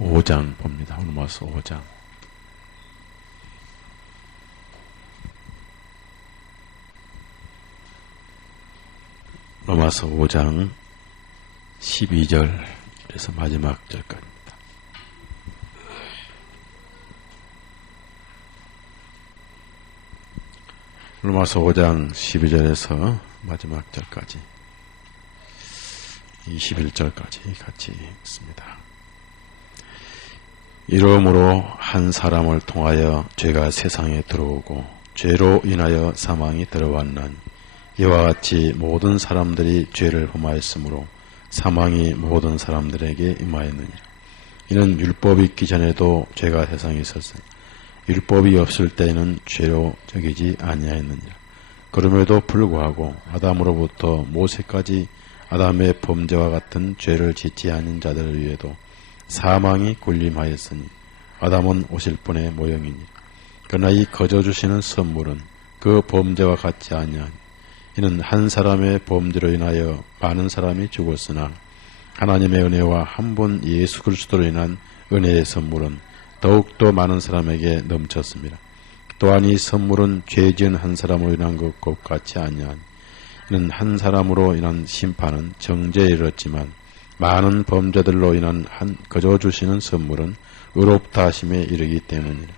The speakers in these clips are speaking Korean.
5장 봅니다. 로마서 5장. 로마서 5장 12절에서 마지막 절까지입니다. 로마서 5장 12절에서 마지막 절까지 21절까지 같이 읽습니다. 이러므로 한 사람을 통하여 죄가 세상에 들어오고 죄로 인하여 사망이 들어왔나니 이와 같이 모든 사람들이 죄를 범하였으므로 사망이 모든 사람들에게 임하였느니라. 이는 율법이 있기 전에도 죄가 세상에 있었으니 율법이 없을 때에는 죄로 여기지 아니하였느니라. 그럼에도 불구하고 아담으로부터 모세까지 아담의 범죄와 같은 죄를 짓지 않은 자들을 위해도 사망이 군림하였으니 아담은 오실 분의 모형이니라. 그러나 이 거저 주시는 선물은 그 범죄와 같지 아니하니 이는 한 사람의 범죄로 인하여 많은 사람이 죽었으나 하나님의 은혜와 한 분 예수 그리스도로 인한 은혜의 선물은 더욱더 많은 사람에게 넘쳤습니다. 또한 이 선물은 죄 지은 한 사람으로 인한 것과 같지 아니하니 이는 한 사람으로 인한 심판은 정죄에 이르렀지만 많은 범죄들로 인한 거저 주시는 선물은 의롭다 하심에 이르기 때문이라.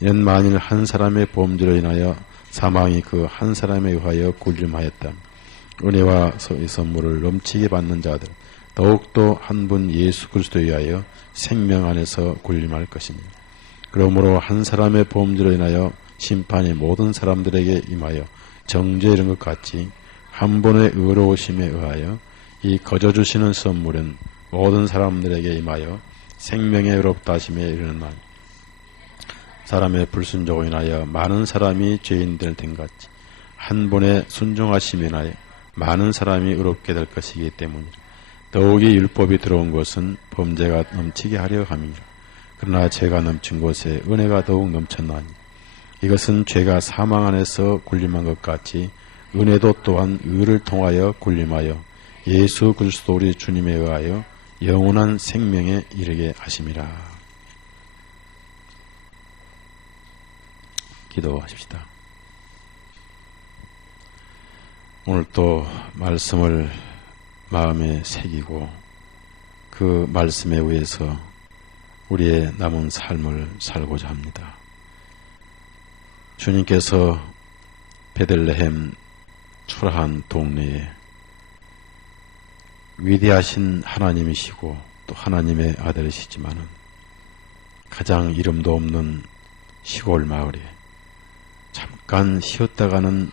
이는 만일 한 사람의 범죄로 인하여 사망이 그 한 사람에 의하여 군림하였다면 은혜와 이 선물을 넘치게 받는 자들 더욱더 한 분 예수 그리스도에 의하여 생명 안에서 군림할 것입니다. 그러므로 한 사람의 범죄로 인하여 심판이 모든 사람들에게 임하여 정죄에 이른 것 같이 한 분의 의로우심에 의하여 이 거저 주시는 선물은 모든 사람들에게 임하여 생명의 의롭다 하심에 이르는 사람의 불순종으로 인하여 많은 사람이 죄인들 된 같이 한 분의 순종하심에 인하여 많은 사람이 의롭게 될 것이기 때문이라. 더욱이 율법이 들어온 것은 범죄가 넘치게 하려 함이라. 그러나 죄가 넘친 곳에 은혜가 더욱 넘쳤나니 이것은 죄가 사망 안에서 군림한 것 같이 은혜도 또한 의를 통하여 군림하여 예수 그리스도 우리 주님에 의하여 영원한 생명에 이르게 하심이라. 기도하십시다. 오늘 또 말씀을 마음에 새기고 그 말씀에 의해서 우리의 남은 삶을 살고자 합니다. 주님께서 베들레헴 초라한 동네에 위대하신 하나님이시고 또 하나님의 아들이시지만은 가장 이름도 없는 시골 마을에 잠깐 쉬었다가는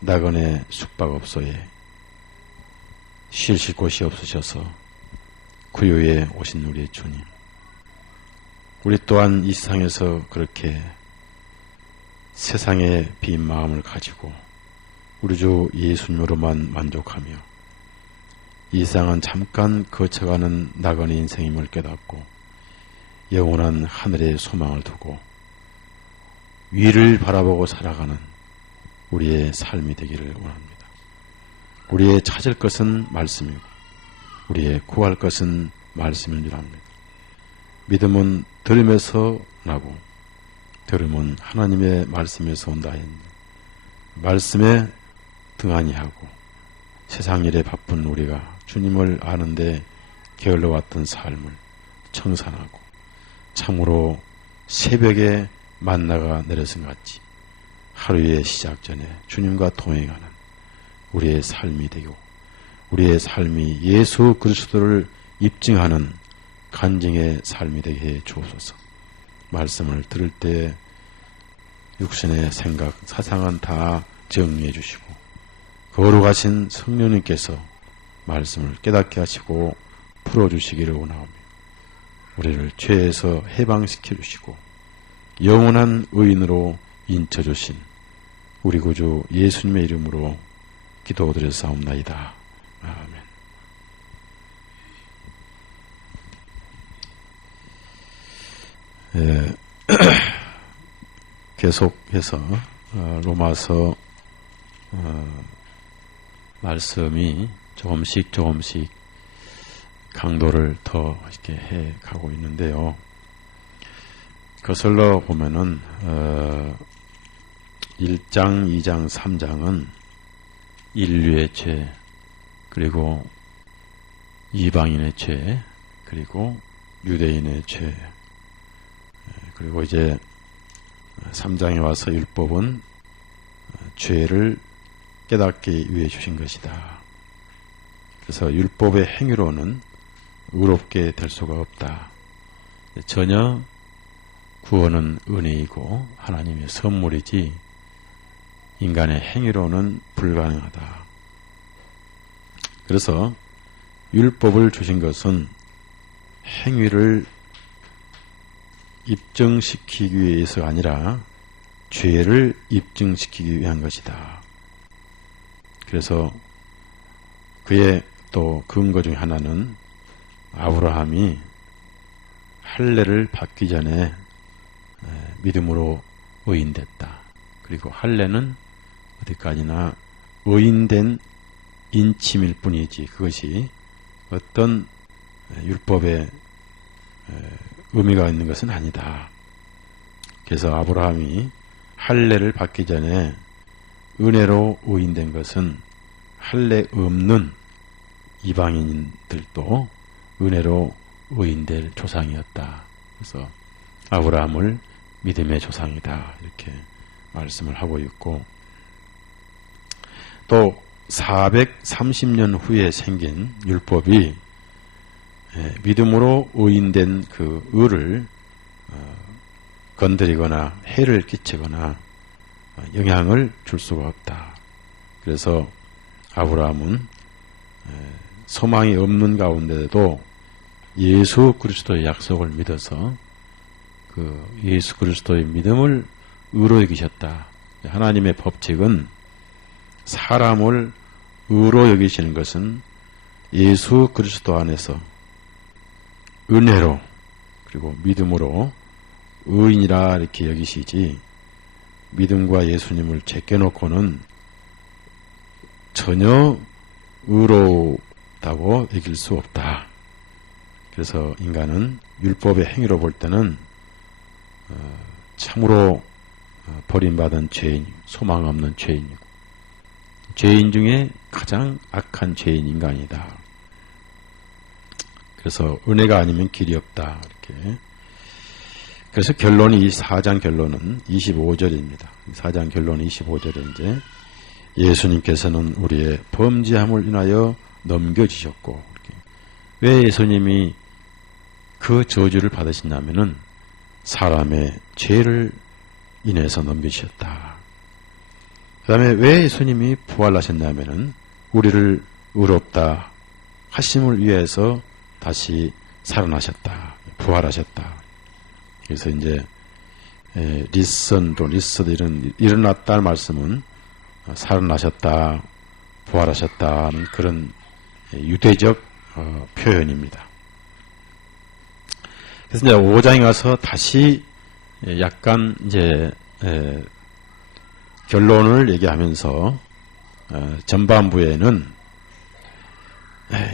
나그네 숙박업소에 쉬실 곳이 없으셔서 구유에 오신 우리의 주님, 우리 또한 이 세상에서 그렇게 세상의 빈 마음을 가지고 우리 주 예수님으로만 만족하며 이 세상은 잠깐 거쳐가는 나그네 인생임을 깨닫고 영원한 하늘의 소망을 두고 위를 바라보고 살아가는 우리의 삶이 되기를 원합니다. 우리의 찾을 것은 말씀이고 우리의 구할 것은 말씀인 줄 압니다. 믿음은 들음에서 나고 들음은 하나님의 말씀에서 온다 했는데 말씀에 등한히 하고 세상 일에 바쁜 우리가 주님을 아는데 게을러왔던 삶을 청산하고 참으로 새벽에 만나가 내려선 같이 하루의 시작 전에 주님과 동행하는 우리의 삶이 되고 우리의 삶이 예수 그리스도를 입증하는 간증의 삶이 되게 해 주옵소서. 말씀을 들을 때 육신의 생각, 사상은 다 정리해 주시고 거룩하신 성령님께서 말씀을 깨닫게 하시고 풀어주시기를 원하오며 우리를 죄에서 해방시켜 주시고 영원한 의인으로 인쳐주신 우리 구주 예수님의 이름으로 기도드렸사옵나이다. 아멘. 계속해서 로마서 말씀이 조금씩 강도를 더 이렇게 해 가고 있는데요. 거슬러 보면은 1장, 2장, 3장은 인류의 죄, 그리고 이방인의 죄, 그리고 유대인의 죄, 그리고 이제 3장에 와서 율법은 죄를 깨닫기 위해 주신 것이다. 그래서 율법의 행위로는 의롭게 될 수가 없다. 전혀 구원은 은혜이고 하나님의 선물이지 인간의 행위로는 불가능하다. 그래서 율법을 주신 것은 행위를 입증시키기 위해서가 아니라 죄를 입증시키기 위한 것이다. 그래서 그의 또 근거 중 하나는 아브라함이 할례를 받기 전에 믿음으로 의인됐다. 그리고 할례는 어디까지나 의인된 인침일 뿐이지 그것이 어떤 율법의 의미가 있는 것은 아니다. 그래서 아브라함이 할례를 받기 전에 은혜로 의인된 것은 할례 없는 이방인들도 은혜로 의인될 조상이었다. 그래서 아브라함을 믿음의 조상이다. 이렇게 말씀을 하고 있고, 또 430년 후에 생긴 율법이 믿음으로 의인된 그 의를 건드리거나 해를 끼치거나 영향을 줄 수가 없다. 그래서 아브라함은 소망이 없는 가운데도 예수 그리스도의 약속을 믿어서 그 예수 그리스도의 믿음을 의로 여기셨다. 하나님의 법칙은 사람을 의로 여기시는 것은 예수 그리스도 안에서 은혜로 그리고 믿음으로 의인이라 이렇게 여기시지, 믿음과 예수님을 제껴놓고는 전혀 의롭다고 여길 수 없다. 그래서 인간은 율법의 행위로 볼 때는 참으로 버림받은 죄인, 소망 없는 죄인이고, 죄인 중에 가장 악한 죄인 인간이다. 그래서 은혜가 아니면 길이 없다. 이렇게. 그래서 결론이, 이 4장 결론은 25절입니다. 4장 결론 25절에 이제 예수님께서는 우리의 범죄함을 인하여 넘겨주셨고, 왜 예수님이 그 저주를 받으시냐면은 사람의 죄를 인해서 넘겨주셨다. 그 다음에 왜 예수님이 부활하셨냐면은 우리를 의롭다 하심을 위해서 다시 살아나셨다. 부활하셨다. 그래서 이제 리스드 일어났다는 말씀은 살아나셨다, 부활하셨다는 그런 유대적 표현입니다. 그래서 이제 5장에 가서 다시 약간 이제 결론을 얘기하면서 전반부에는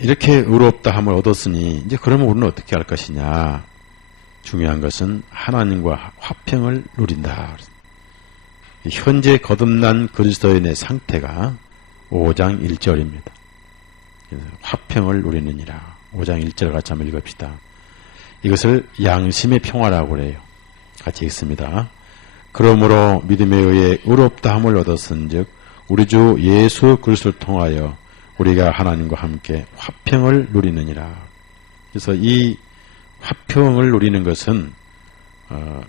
이렇게 의롭다 함을 얻었으니 이제 그러면 우리는 어떻게 할 것이냐. 중요한 것은 하나님과 화평을 누린다. 현재 거듭난 그리스도인의 상태가 5장 1절입니다. 그래서 화평을 누리느니라. 5장 1절 같이 한번 읽읍시다. 이것을 양심의 평화라고 그래요. 같이 읽습니다. 그러므로 믿음에 의해 의롭다 함을 얻었은즉 우리 주 예수 그리스도를 통하여 우리가 하나님과 함께 화평을 누리느니라. 그래서 이 화평을 누리는 것은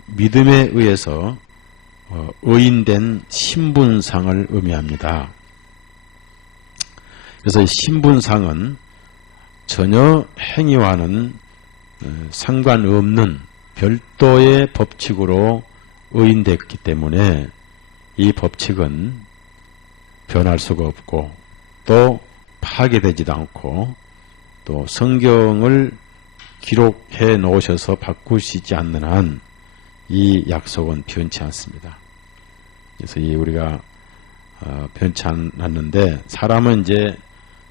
믿음에 의해서 의인된 신분상을 의미합니다. 그래서 이 신분상은 전혀 행위와는 상관없는 별도의 법칙으로 의인됐기 때문에 이 법칙은 변할 수가 없고 또 파괴되지도 않고 또 성경을 기록해 놓으셔서 바꾸시지 않는 한 이 약속은 변치 않습니다. 그래서 우리가 변치 않았는데, 사람은 이제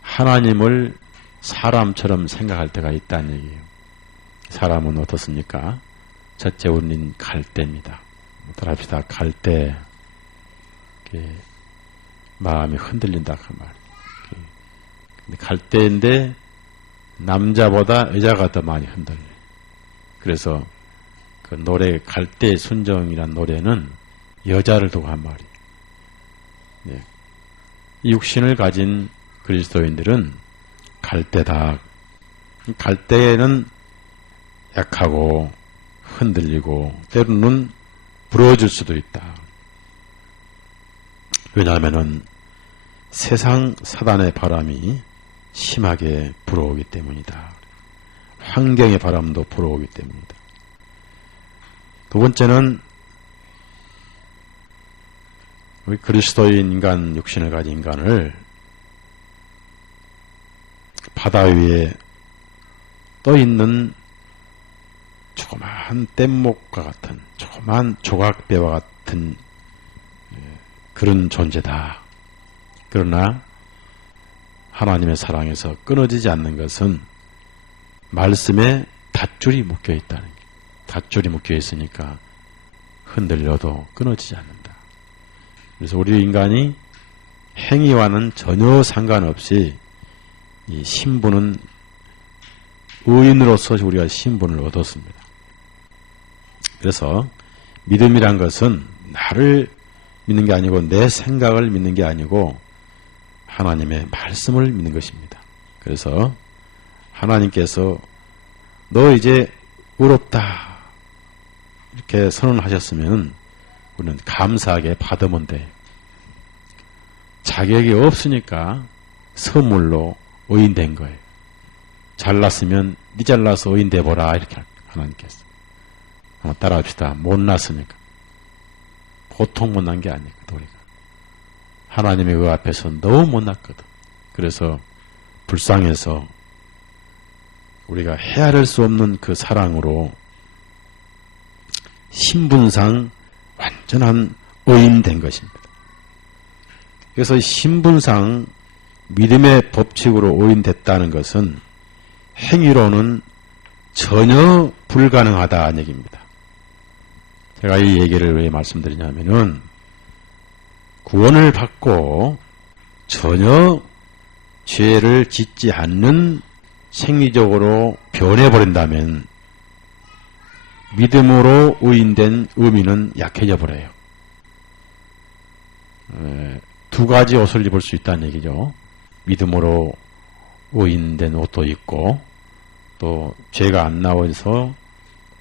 하나님을 사람처럼 생각할 때가 있다는 얘기예요. 사람은 어떻습니까? 첫째, 우리는 갈대입니다. 따라합시다. 갈대. 마음이 흔들린다 그 말. 근데 갈대인데 남자보다 여자가 더 많이 흔들려. 그래서 그 노래 갈대 순정이란 노래는 여자를 두고 한 말이에요. 네. 육신을 가진 그리스도인들은 갈대다. 갈대는 약하고 흔들리고 때로는 부러질 수도 있다. 왜냐하면은 세상 사단의 바람이 심하게 불어오기 때문이다. 환경의 바람도 불어오기 때문이다. 두 번째는 우리 그리스도인 인간, 육신을 가진 인간을 바다 위에 떠 있는 조그마한 뗏목과 같은 조그마한 조각배와 같은 그런 존재다. 그러나 하나님의 사랑에서 끊어지지 않는 것은 말씀에 닷줄이 묶여 있다는 게. 닷줄이 묶여 있으니까 흔들려도 끊어지지 않는다. 그래서 우리 인간이 행위와는 전혀 상관없이 이 신분은 의인으로서 우리가 신분을 얻었습니다. 그래서 믿음이란 것은 나를 믿는 게 아니고 내 생각을 믿는 게 아니고 하나님의 말씀을 믿는 것입니다. 그래서 하나님께서 너 이제 의롭다 이렇게 선언하셨으면 우리는 감사하게 받으면 돼. 자격이 없으니까 선물로 의인된 거예요. 잘났으면 니 잘나서 의인 돼보라 이렇게 하나님께서. 한번 따라합시다. 못났으니까. 보통 못난 게 아니거든 우리가. 하나님의 그 앞에서 너무 못났거든. 그래서 불쌍해서 우리가 헤아릴 수 없는 그 사랑으로 신분상 완전한 의인 된 것입니다. 그래서 신분상 믿음의 법칙으로 의인됐다는 것은 행위로는 전혀 불가능하다는 얘기입니다. 제가 이 얘기를 왜 말씀드리냐면은 구원을 받고 전혀 죄를 짓지 않는 생리적으로 변해버린다면 믿음으로 의인된 의미는 약해져 버려요. 두 가지 옷을 입을 수 있다는 얘기죠. 믿음으로 의인된 옷도 있고 또 죄가 안 나와서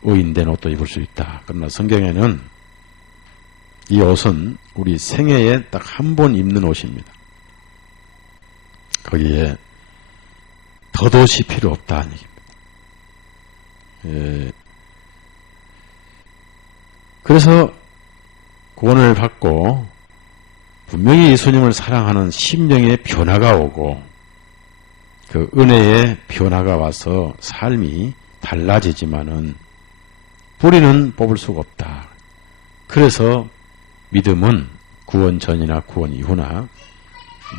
의인된 옷도 입을 수 있다. 그러나 성경에는 이 옷은 우리 생애에 딱 한 번 입는 옷입니다. 거기에 덧옷이 필요 없다는 얘기입니다. 그래서 구원을 받고 분명히 예수님을 사랑하는 심령의 변화가 오고 그 은혜의 변화가 와서 삶이 달라지지만은 뿌리는 뽑을 수가 없다. 그래서 믿음은 구원 전이나 구원 이후나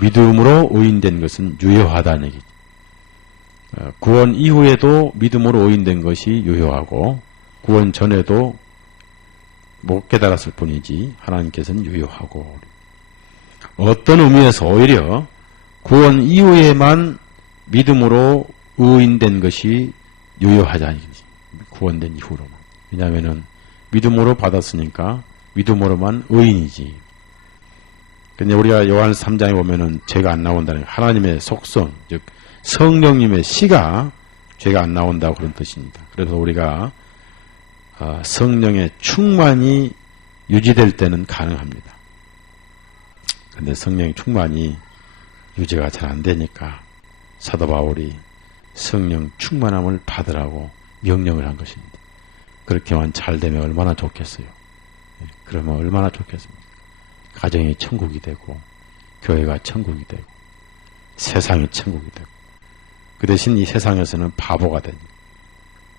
믿음으로 의인된 것은 유효하다는 얘기죠. 구원 이후에도 믿음으로 의인된 것이 유효하고 구원 전에도 못 깨달았을 뿐이지 하나님께서는 유효하고 어떤 의미에서 오히려 구원 이후에만 믿음으로 의인된 것이 유효하다는 얘기지. 구원된 이후로만. 왜냐하면 믿음으로 받았으니까 믿음으로만 의인이지. 근데 우리가 요한 3장에 보면은 죄가 안 나온다는 하나님의 속성, 즉 성령님의 시가 죄가 안 나온다고 그런 뜻입니다. 그래서 우리가 성령의 충만이 유지될 때는 가능합니다. 그런데 성령의 충만이 유지가 잘 안 되니까 사도 바울이 성령 충만함을 받으라고 명령을 한 것입니다. 그렇게만 잘 되면 얼마나 좋겠어요. 그러면 얼마나 좋겠습니까? 가정이 천국이 되고 교회가 천국이 되고 세상이 천국이 되고 그 대신 이 세상에서는 바보가 되니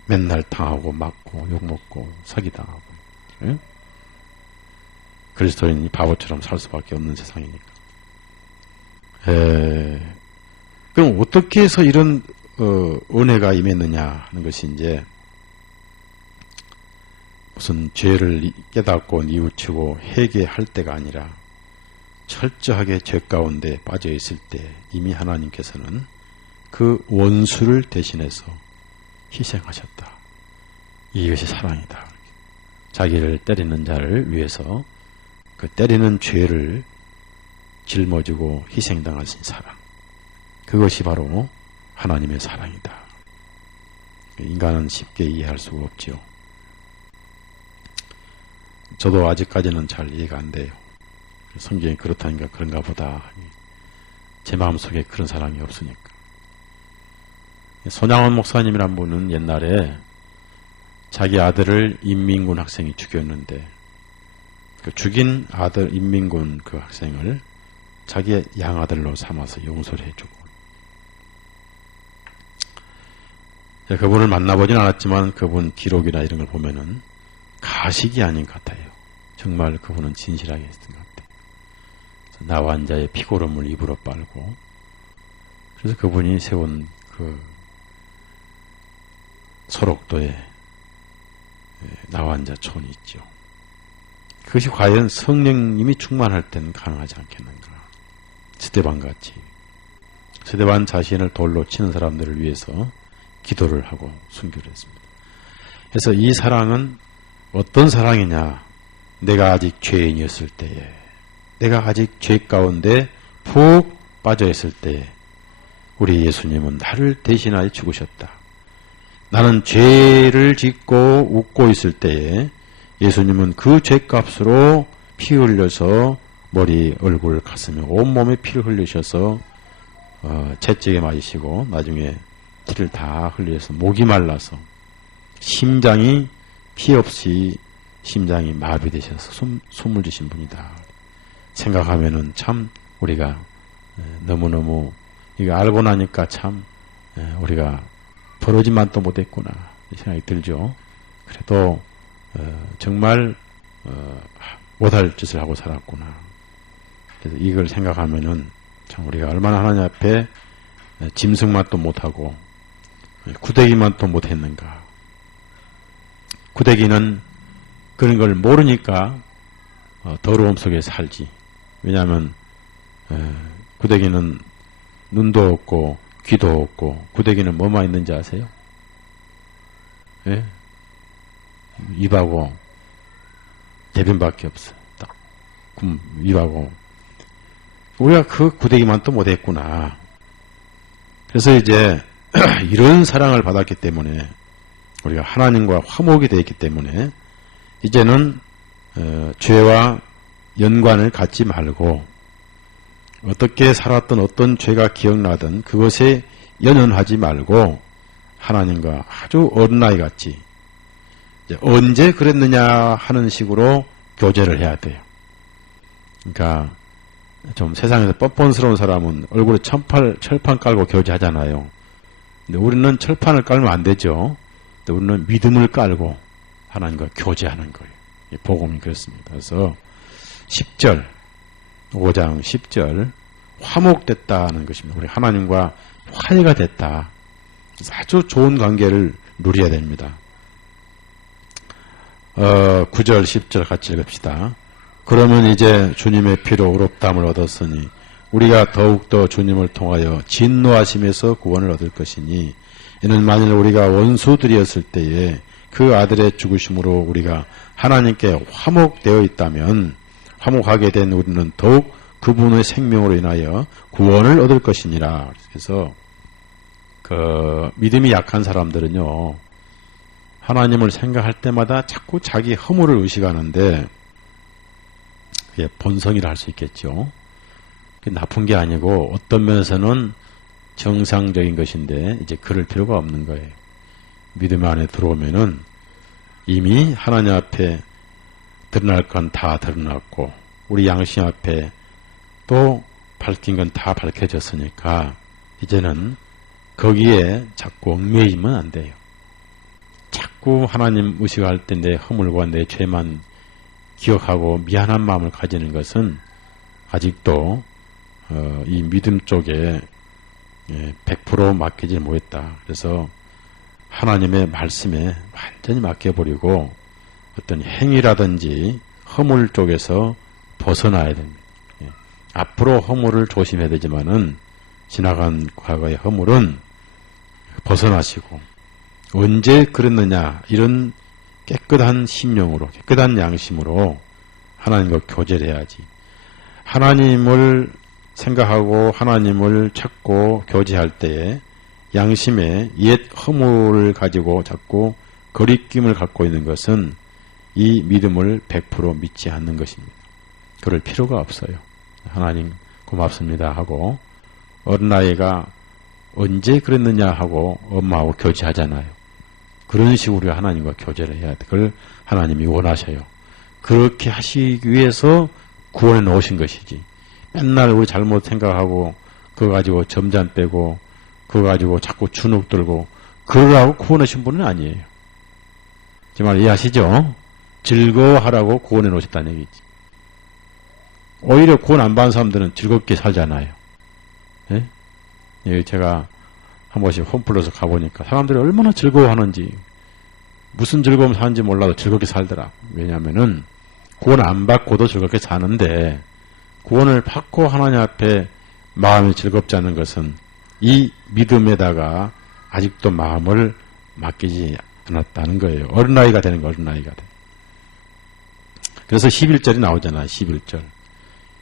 맨날 당하고 맞고 욕먹고 사기당하고 그리스도인이 바보처럼 살 수밖에 없는 세상이니까 그럼 어떻게 해서 이런 은혜가 임했느냐 하는 것이 이제 무슨 죄를 깨닫고 뉘우치고 회개할 때가 아니라 철저하게 죄 가운데 빠져 있을 때 이미 하나님께서는 그 원수를 대신해서 희생하셨다. 이것이 사랑이다. 자기를 때리는 자를 위해서 그 때리는 죄를 짊어지고 희생당하신 사랑. 그것이 바로 하나님의 사랑이다. 인간은 쉽게 이해할 수가 없지요. 저도 아직까지는 잘 이해가 안 돼요. 성경이 그렇다니까 그런가 보다. 제 마음속에 그런 사랑이 없으니까. 손양원 목사님이란 분은 옛날에 자기 아들을 인민군 학생이 죽였는데 그 죽인 아들 인민군 그 학생을 자기의 양아들로 삼아서 용서를 해주고, 그분을 만나보진 않았지만 그분 기록이나 이런 걸 보면은 가식이 아닌 것 같아요. 정말 그분은 진실하게 했던 것 같아요. 나환자의 피고름을 입으로 빨고, 그래서 그분이 세운 그 소록도에 나환자촌이 있죠. 그것이 과연 성령님이 충만할 때는 가능하지 않겠는가. 스데반같이. 스데반 자신을 돌로 치는 사람들을 위해서 기도를 하고 순교를 했습니다. 그래서 이 사랑은 어떤 사랑이냐. 내가 아직 죄인이었을 때에, 내가 아직 죄 가운데 푹 빠져있을 때에 우리 예수님은 나를 대신하여 죽으셨다. 나는 죄를 짓고 웃고 있을 때에 예수님은 그 죄값으로 피 흘려서 머리, 얼굴, 가슴에 온몸에 피를 흘리셔서 채찍에 맞으시고 나중에 피를 다 흘려서 목이 말라서 심장이 피 없이 심장이 마비되셔서 숨을 주신 분이다. 생각하면은 참 우리가 너무너무 이거 알고 나니까 참 우리가 버러지만도 못했구나 이 생각이 들죠. 그래도 정말 못할 짓을 하고 살았구나. 그래서 이걸 생각하면은 참 우리가 얼마나 하나님 앞에 짐승만도 못하고 구데기만도 못했는가. 구데기는 그런 걸 모르니까 더러움 속에 살지. 왜냐하면 구데기는 눈도 없고 귀도 없고, 구데기는 뭐만 있는지 아세요? 예? 입하고 대변밖에 없어. 딱 입하고. 우리가 그 구데기만 또 못했구나. 그래서 이제 이런 사랑을 받았기 때문에 우리가 하나님과 화목이 되었기 때문에 이제는 죄와 연관을 갖지 말고 어떻게 살았던 어떤 죄가 기억나든 그것에 연연하지 말고 하나님과 아주 어린아이 같이 언제 그랬느냐 하는 식으로 교제를 해야 돼요. 그러니까 좀 세상에서 뻔뻔스러운 사람은 얼굴에 철판 깔고 교제하잖아요. 근데 우리는 철판을 깔면 안 되죠. 근데 우리는 믿음을 깔고 하나님과 교제하는 거예요. 복음이 그렇습니다. 그래서 10절 5장 10절 화목됐다는 것입니다. 우리 하나님과 화해가 됐다. 아주 좋은 관계를 누려야 됩니다. 9절 10절 같이 읽읍시다. 그러면 이제 주님의 피로 의롭다함을 얻었으니 우리가 더욱더 주님을 통하여 진노하심에서 구원을 얻을 것이니, 이는 만일 우리가 원수들이었을 때에 그 아들의 죽으심으로 우리가 하나님께 화목되어 있다면 화목하게 된 우리는 더욱 그분의 생명으로 인하여 구원을 얻을 것이니라. 그래서 그 믿음이 약한 사람들은요, 하나님을 생각할 때마다 자꾸 자기 허물을 의식하는데 그게 본성이라 할 수 있겠죠. 그게 나쁜 게 아니고 어떤 면에서는 정상적인 것인데 이제 그럴 필요가 없는 거예요. 믿음 안에 들어오면은 이미 하나님 앞에 드러날 건 다 드러났고 우리 양심 앞에 또 밝힌 건 다 밝혀졌으니까 이제는 거기에 자꾸 얽매이면 안 돼요. 자꾸 하나님 의식할 때 내 허물과 내 죄만 기억하고 미안한 마음을 가지는 것은 아직도 이 믿음 쪽에 100% 맡기지 못했다. 그래서 하나님의 말씀에 완전히 맡겨버리고 어떤 행위라든지 허물 쪽에서 벗어나야 됩니다. 앞으로 허물을 조심해야 되지만은 지나간 과거의 허물은 벗어나시고 언제 그랬느냐 이런 깨끗한 심령으로 깨끗한 양심으로 하나님과 교제를 해야지. 하나님을 생각하고 하나님을 찾고 교제할 때에 양심에 옛 허물을 가지고 자꾸 거리낌을 갖고 있는 것은 이 믿음을 100% 믿지 않는 것입니다. 그럴 필요가 없어요. 하나님 고맙습니다 하고 어린아이가 언제 그랬느냐 하고 엄마하고 교제하잖아요. 그런 식으로 하나님과 교제를 해야 돼. 그걸 하나님이 원하셔요. 그렇게 하시기 위해서 구원해 놓으신 것이지. 맨날 우리 잘못 생각하고 그거 가지고 점잔 빼고 그거 가지고 자꾸 주눅 들고 그러라고 구원하신 분은 아니에요. 정말 이해하시죠? 즐거워하라고 구원해 놓으셨다는 얘기지. 오히려 구원 안 받은 사람들은 즐겁게 살잖아요. 예? 여기 제가 한 번씩 홈플러스 가보니까 사람들이 얼마나 즐거워하는지 무슨 즐거움 사는지 몰라도 즐겁게 살더라. 왜냐하면은 구원 안 받고도 즐겁게 사는데 구원을 받고 하나님 앞에 마음이 즐겁지 않은 것은 이 믿음에다가 아직도 마음을 맡기지 않았다는 거예요. 어린아이가 되는 거 어린아이가 돼. 그래서 11절이 나오잖아요. 11절.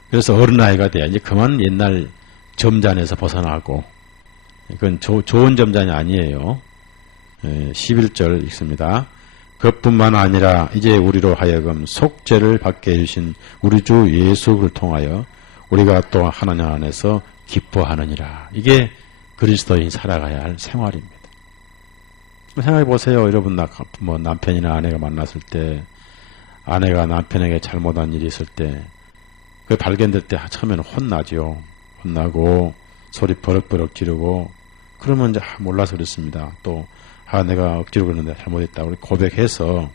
그래서 어린아이가 돼야 이제 그만 옛날 점잔에서 벗어나고 그건 좋은 점잔이 아니에요. 11절 읽습니다. 그것뿐만 아니라 이제 우리로 하여금 속죄를 받게 해주신 우리 주 예수를 통하여 우리가 또 하나님 안에서 기뻐하느니라. 이게 그리스도인 살아가야 할 생활입니다. 생각해 보세요. 여러분 남편이나 아내가 만났을 때 아내가 남편에게 잘못한 일이 있을 때 그 발견될 때 처음에는 혼나죠. 혼나고 소리 버럭버럭 지르고 그러면 이제 몰라서 그렇습니다. 또 내가 억지로 그러는데 잘못했다. 우리 고백해서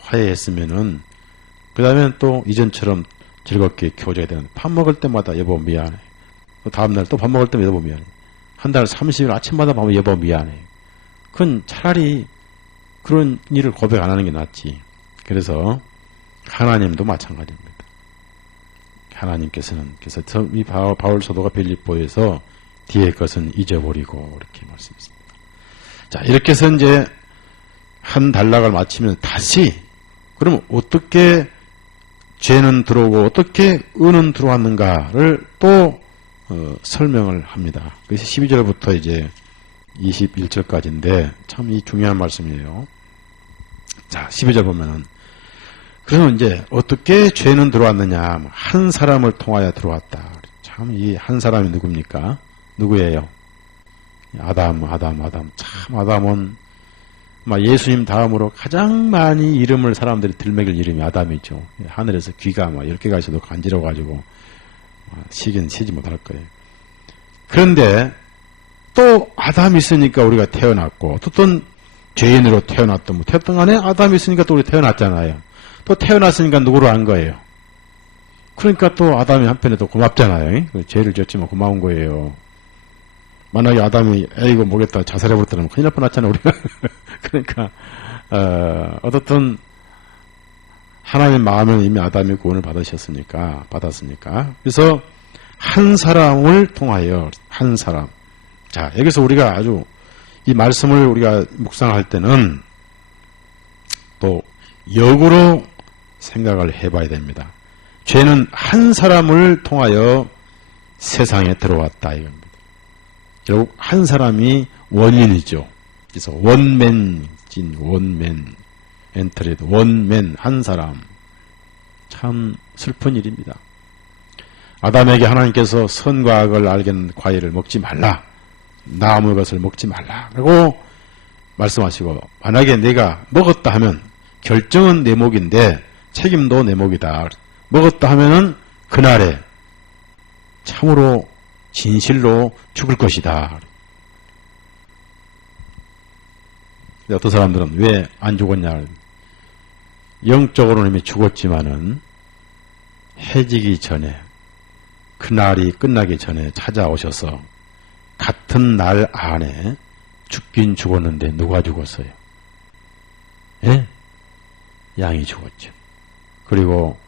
화해했으면은 그 다음엔 또 이전처럼 즐겁게 교제가 되는. 밥 먹을 때마다 여보 미안해. 또 다음날 또 밥 먹을 때마다 여보 미안해. 한 달 30일 아침마다 보면 여보 미안해. 그건 차라리 그런 일을 고백 안 하는 게 낫지. 그래서 하나님도 마찬가지입니다. 하나님께서는 그래서 이 바울 사도가 빌립보에서 뒤에 것은 잊어버리고 이렇게 말씀했습니다. 자, 이렇게 해서 이제 한 단락을 마치면 다시 그럼 어떻게 죄는 들어오고 어떻게 은은 들어왔는가를 또 설명을 합니다. 그래서 12절부터 이제 21절까지인데 참 이 중요한 말씀이에요. 자, 12절 보면은 그러면 이제 어떻게 죄는 들어왔느냐? 한 사람을 통하여 들어왔다. 참 이 한 사람이 누굽니까? 누구예요? 아담. 참 아담은 예수님 다음으로 가장 많이 이름을 사람들이 들먹일 이름이 아담이죠. 하늘에서 귀가 10개가 있어도 간지러워가지고 쉬긴 쉬지 못할 거예요. 그런데 또 아담이 있으니까 우리가 태어났고 또 죄인으로 태어났던 태어났던 간에 아담이 있으니까 또 우리 태어났잖아요. 또 태어났으니까 누구로 한 거예요. 그러니까 또 아담이 한편에 또 고맙잖아요. 죄를 졌지만 고마운 거예요. 만약에 아담이 이거 모르겠다 자살해버렸다면 큰일 날 뻔했잖아요. 우리가. 그러니까 어떻든 하나님 마음에는 이미 아담이 구원을 받았으니까 그래서 한 사람을 통하여 한 사람. 자, 여기서 우리가 아주 이 말씀을 우리가 묵상할 때는 또 역으로 생각을 해봐야 됩니다. 죄는 한 사람을 통하여 세상에 들어왔다 이겁니다. 결국 한 사람이 원인이죠. 그래서 원맨 엔트리드 원맨 한 사람. 참 슬픈 일입니다. 아담에게 하나님께서 선과 악을 알겠는 과일을 먹지 말라. 나무의 것을 먹지 말라. 라고 말씀하시고 만약에 내가 먹었다 하면 결정은 내 몫인데 책임도 내 몫이다. 먹었다 하면은 그날에 참으로 진실로 죽을 것이다. 어떤 사람들은 왜 안 죽었냐. 영적으로는 이미 죽었지만은 해지기 전에 그날이 끝나기 전에 찾아오셔서 같은 날 안에 죽긴 죽었는데 누가 죽었어요? 예? 양이 죽었죠. 그리고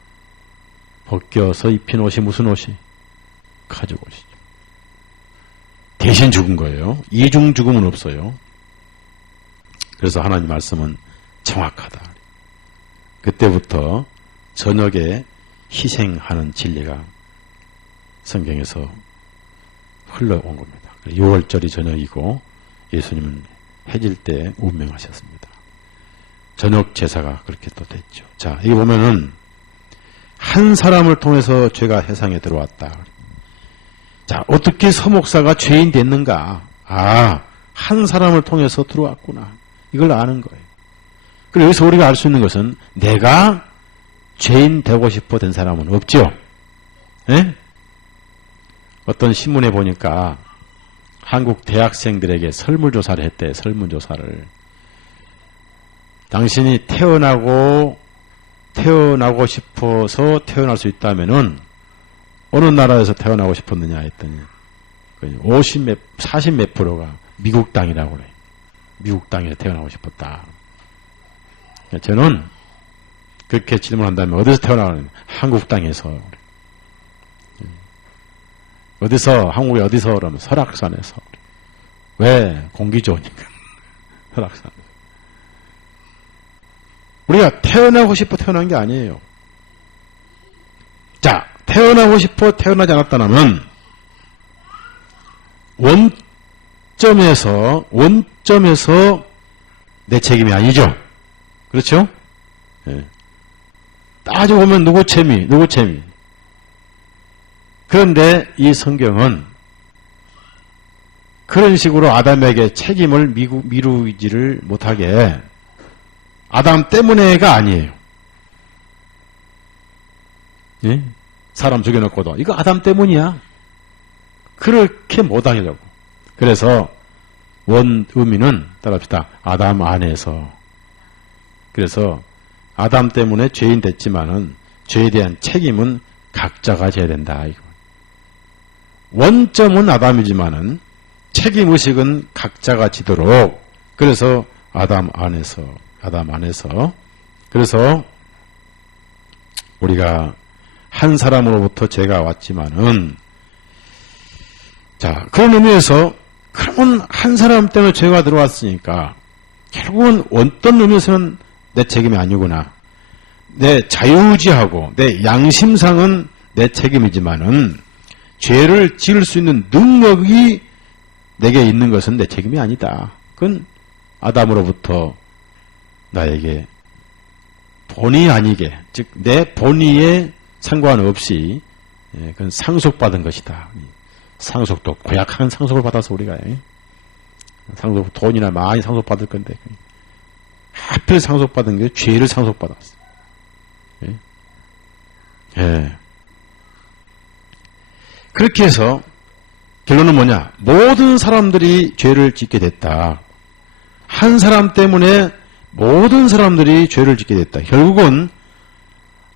벗겨서 입힌 옷이 무슨 옷이? 가죽 옷이죠. 대신 죽은 거예요. 이중 죽음은 없어요. 그래서 하나님 말씀은 정확하다. 그때부터 저녁에 희생하는 진리가 성경에서 흘러온 겁니다. 6월절이 저녁이고 예수님은 해질 때 운명하셨습니다. 저녁 제사가 그렇게 또 됐죠. 자, 여기 보면은 한 사람을 통해서 죄가 세상에 들어왔다. 자, 어떻게 서목사가 죄인 됐는가? 아, 한 사람을 통해서 들어왔구나. 이걸 아는 거예요. 그리고 여기서 우리가 알 수 있는 것은 내가 죄인 되고 싶어 된 사람은 없죠. 예? 어떤 신문에 보니까 한국 대학생들에게 설문조사를 했대. 설문조사를. 당신이 태어나고 싶어서 태어날 수 있다면은 어느 나라에서 태어나고 싶었느냐 했더니 40 몇 프로가 미국 땅이라고 그래요. 미국 땅에서 태어나고 싶었다. 저는 그렇게 질문한다면 어디서 태어나는? 한국 땅에서. 어디서? 한국에 어디서? 그러면 설악산에서. 왜? 공기 좋으니까. 설악산. 우리가 태어나고 싶어 태어난 게 아니에요. 자, 태어나고 싶어 태어나지 않았다면 원점에서 내 책임이 아니죠. 그렇죠? 예. 따지고 보면 누구 책임? 그런데 이 성경은 그런 식으로 아담에게 책임을 미루지를 못하게 아담 때문에가 아니에요. 예? 사람 죽여놓고도 이거 아담 때문이야. 그렇게 못하려고. 그래서 원 의미는 따라합시다. 아담 안에서. 그래서 아담 때문에 죄인 됐지만은 죄에 대한 책임은 각자가 져야 된다. 이거. 원점은 아담이지만은 책임 의식은 각자가 지도록. 그래서 아담 안에서. 그래서 우리가 한 사람으로부터 죄가 왔지만은 자, 그런 의미에서 그러면 한 사람 때문에 죄가 들어왔으니까 결국은 어떤 의미에서는 내 책임이 아니구나. 내 자유의지하고 내 양심상은 내 책임이지만은 죄를 지을 수 있는 능력이 내게 있는 것은 내 책임이 아니다. 그건 아담으로부터 나에게 본의 아니게, 즉 내 본의에 상관없이 그건 상속받은 것이다. 상속도 고약한 상속을 받아서 우리가 상속 돈이나 많이 상속받을 건데 하필 상속받은 게 죄를 상속받았어. 그렇게 해서 결론은 뭐냐? 모든 사람들이 죄를 짓게 됐다. 한 사람 때문에 모든 사람들이 죄를 짓게 됐다. 결국은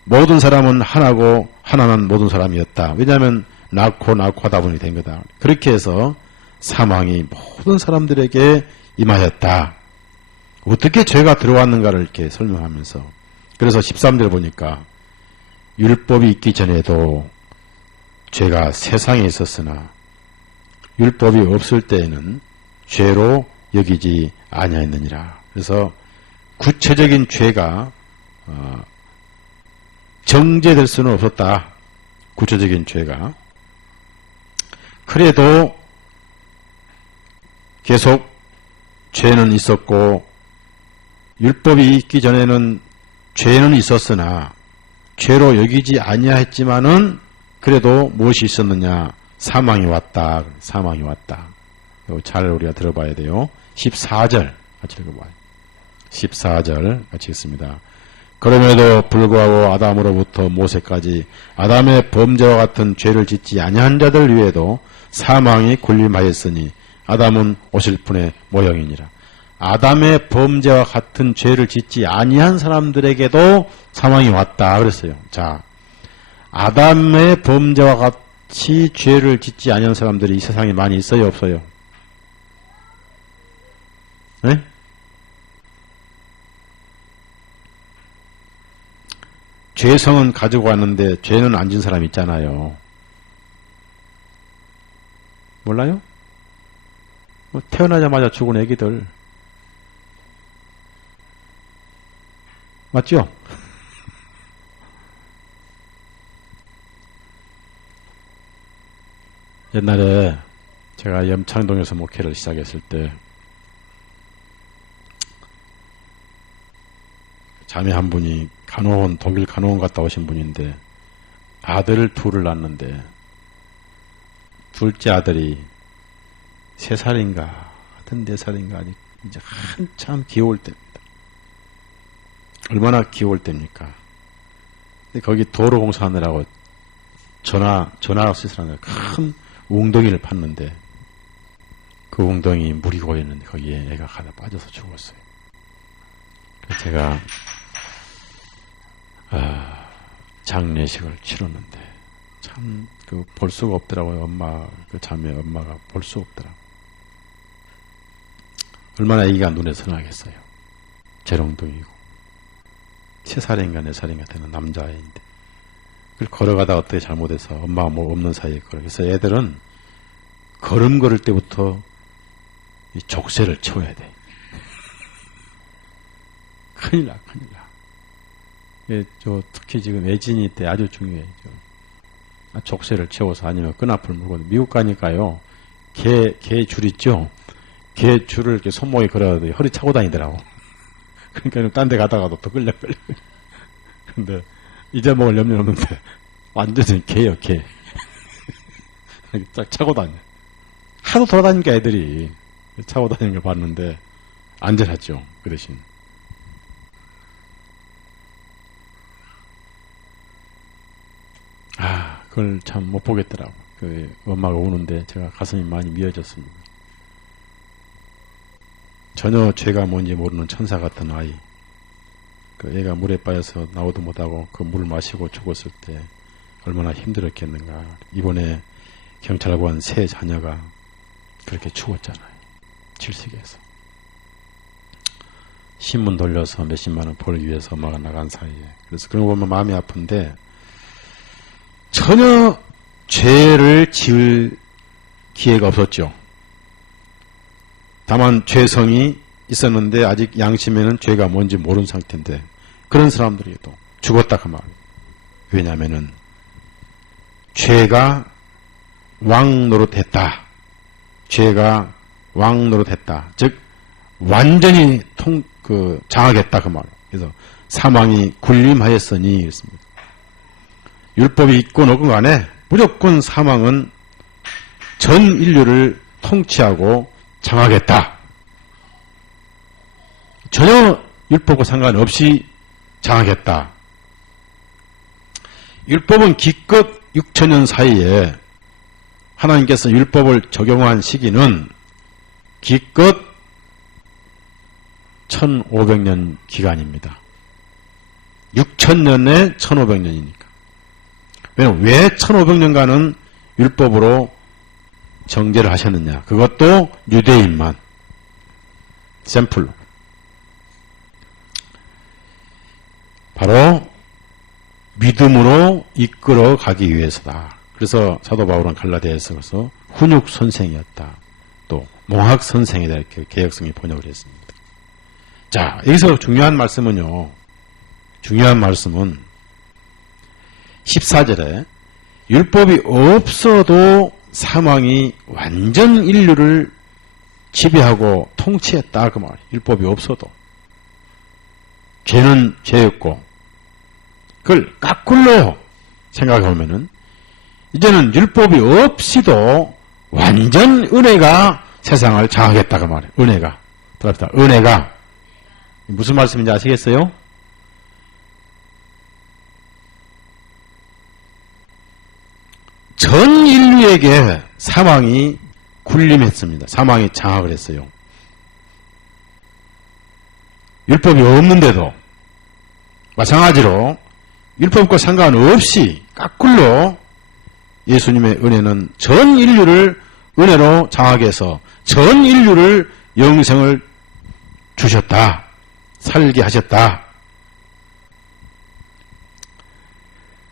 모든 사람은 하나고 하나는 모든 사람이었다. 왜냐하면 낳고 하다 보니 된 거다. 그렇게 해서 사망이 모든 사람들에게 임하였다. 어떻게 죄가 들어왔는가를 이렇게 설명하면서 그래서 13절 보니까 율법이 있기 전에도 죄가 세상에 있었으나 율법이 없을 때에는 죄로 여기지 아니하였느니라. 그래서 구체적인 죄가 정죄될 수는 없었다. 구체적인 죄가. 그래도 계속 죄는 있었고 율법이 있기 전에는 죄는 있었으나 죄로 여기지 아니하였지만은 그래도 무엇이 있었느냐? 사망이 왔다. 사망이 왔다. 이거 잘 우리가 들어봐야 돼요. 14절 같이 읽어봐요. 14절 같이 읽습니다. 그럼에도 불구하고 아담으로부터 모세까지 아담의 범죄와 같은 죄를 짓지 아니한 자들 위에도 사망이 군림하였으니 아담은 오실 분의 모형이니라. 아담의 범죄와 같은 죄를 짓지 아니한 사람들에게도 사망이 왔다 그랬어요. 자, 아담의 범죄와 같이 죄를 짓지 않은 사람들이 이 세상에 많이 있어요, 없어요? 네? 죄성은 가지고 왔는데 죄는 안 진 사람 있잖아요. 몰라요? 뭐 태어나자마자 죽은 애기들. 맞죠? 옛날에 제가 염창동에서 목회를 시작했을 때 자매 한 분이 간호원, 독일 간호원 갔다 오신 분인데 아들을 둘을 낳았는데 둘째 아들이 3살인가 하여튼 4살인가 아직 이제 한참 귀여울 때입니다. 얼마나 귀여울 때입니까? 근데 거기 도로 공사하느라고 전화시설하는 큰 웅덩이를 팠는데 그 웅덩이 물이 고였는데 거기에 애가 가다 빠져서 죽었어요. 그래서 제가 장례식을 치렀는데 참 볼 수가 없더라고요. 그 자매 엄마가 볼 수 없더라고요. 얼마나 애기가 눈에 선하겠어요. 재롱둥이고 3살인가 4살인가 되는 남자아이인데 그걸 걸어가다 어떻게 잘못해서 엄마가 뭐 없는 사이에 그래서 애들은 걸음 걸을 때부터 이 족쇄를 채워야 돼. 큰일 나. 예, 특히 지금 애진이 때 아주 중요해요. 족쇄를 채워서 아니면 끈앞을 물고 미국 가니까요. 개 줄 있죠? 개 줄을 이렇게 손목에 걸어야 허리 차고 다니더라고. 그러니까 딴 데 가다가도 더 끌려. 근데 잊어먹을 염려 없는데 완전히 개요, 개. 쫙 차고 다녀. 하도 돌아다니니까 애들이 차고 다니는 걸 봤는데 안전하죠. 그 대신. 그걸 참 못 보겠더라고. 그 엄마가 우는데 제가 가슴이 많이 미어졌습니다. 전혀 죄가 뭔지 모르는 천사 같은 아이. 그 애가 물에 빠져서 나오도 못하고 그 물을 마시고 죽었을 때 얼마나 힘들었겠는가. 이번에 경찰관 3 자녀가 그렇게 죽었잖아요. 질식에서. 신문 돌려서 몇십만 원 벌기 위해서 엄마가 나간 사이에. 그래서 그런 거 보면 마음이 아픈데 전혀 죄를 지을 기회가 없었죠. 다만 죄성이 있었는데 아직 양심에는 죄가 뭔지 모르는 상태인데 그런 사람들에게도 죽었다 그 말이에요. 왜냐하면은 죄가 왕 노릇했다. 죄가 왕 노릇했다. 즉 완전히 장하겠다 그 말이에요. 그래서 사망이 군림하였으니 이랬습니다. 율법이 있건 없건 간에 무조건 사망은 전 인류를 통치하고 장하겠다. 전혀 율법과 상관없이 장하겠다. 율법은 기껏 6천년 사이에 하나님께서 율법을 적용한 시기는 기껏 1500년 기간입니다. 6천년에 1500년이니까. 왜냐면 왜 1500년간은 율법으로 정죄를 하셨느냐. 그것도 유대인만. 샘플로. 바로 믿음으로 이끌어 가기 위해서다. 그래서 사도 바울은 갈라디아에서 훈육 선생이었다. 또 몽학 선생이다. 이렇게 개혁성이 번역을 했습니다. 자, 여기서 중요한 말씀은 14절에 율법이 없어도 사망이 완전 인류를 지배하고 통치했다 그 말. 율법이 없어도 죄는 죄였고 그걸 거꾸로 생각해보면은 이제는 율법이 없이도 완전 은혜가 세상을 장하겠다 그 말이에요. 은혜가 들어갑시다. 은혜가 무슨 말씀인지 아시겠어요? 전 인류에게 사망이 군림했습니다. 사망이 장악을 했어요. 율법이 없는데도 마찬가지로 율법과 상관없이 거꾸로 예수님의 은혜는 전 인류를 은혜로 장하게 해서 전 인류를 영생을 주셨다. 살게 하셨다.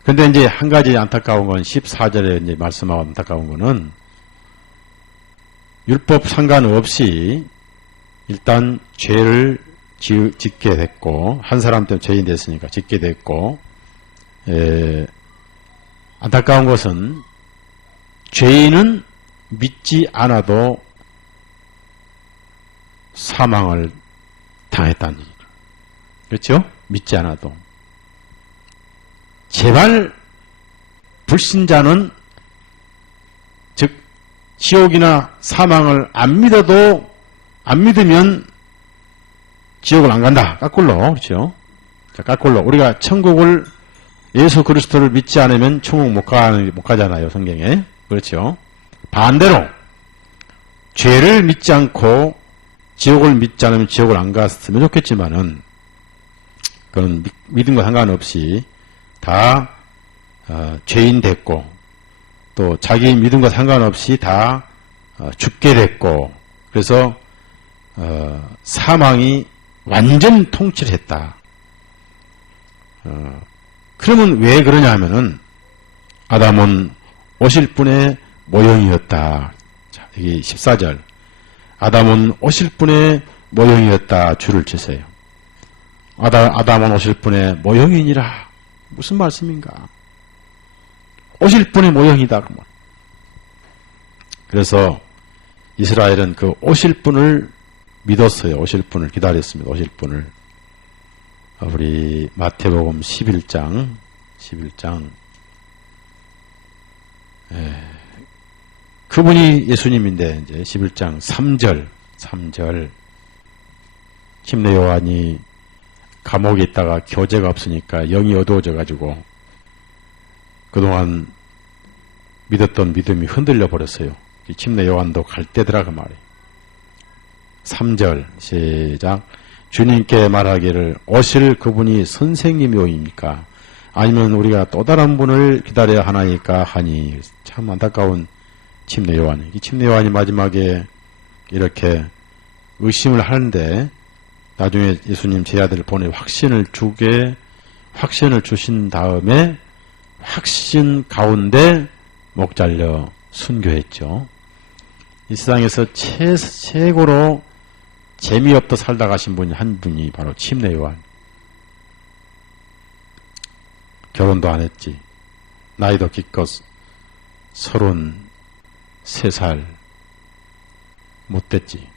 근데 이제 한 가지 안타까운 건 14절에 이제 말씀하고 안타까운 거는 율법 상관없이 일단 죄를 짓게 됐고, 한 사람 때문에 죄인 됐으니까 짓게 됐고, 안타까운 것은 죄인은 믿지 않아도 사망을 당했다는 얘기죠. 그렇죠? 믿지 않아도. 제발 불신자는 즉 지옥이나 사망을 안 믿으면 지옥을 안 간다. 까꿀로. 그렇죠? 자, 까꿀로. 우리가 천국을 예수 그리스도를 믿지 않으면 천국 못 가잖아요. 성경에. 그렇죠? 반대로 죄를 믿지 않고 지옥을 믿지 않으면 지옥을 안 갔으면 좋겠지만은 그건 믿음과 상관없이 다 죄인 됐고 또 자기 믿음과 상관없이 다 죽게 됐고 그래서 사망이 완전 통치를 했다. 그러면 왜 그러냐 하면은 아담은 오실 분의 모형이었다. 자, 여기 14절. 아담은 오실 분의 모형이었다. 줄을 치세요. 아담은 오실 분의 모형이니라. 무슨 말씀인가? 오실 분의 모형이다. 그래서 이스라엘은 그 오실 분을 믿었어요. 오실 분을 기다렸습니다. 오실 분을. 우리 마태복음 11장 그분이 예수님인데 이제 11장 3절 침례 요한이 감옥에 있다가 교제가 없으니까 영이 어두워져 가지고 그동안 믿었던 믿음이 흔들려 버렸어요. 침례 요한도 갈 때더라 그 말이에요. 3절 시작. 주님께 말하기를 오실 그분이 선생님이오입니까? 아니면 우리가 또 다른 분을 기다려야 하나이까 하니. 참 안타까운 침례 요한이. 이 침례 요한이 마지막에 이렇게 의심을 하는데 나중에 예수님 제 아들을 보내 확신을 주신 다음에 확신 가운데 목 잘려 순교했죠. 이 세상에서 최고로 재미없다 살다 가신 분이 한 분이 바로 침례 요한. 결혼도 안 했지. 나이도 기껏 33살 못 됐지.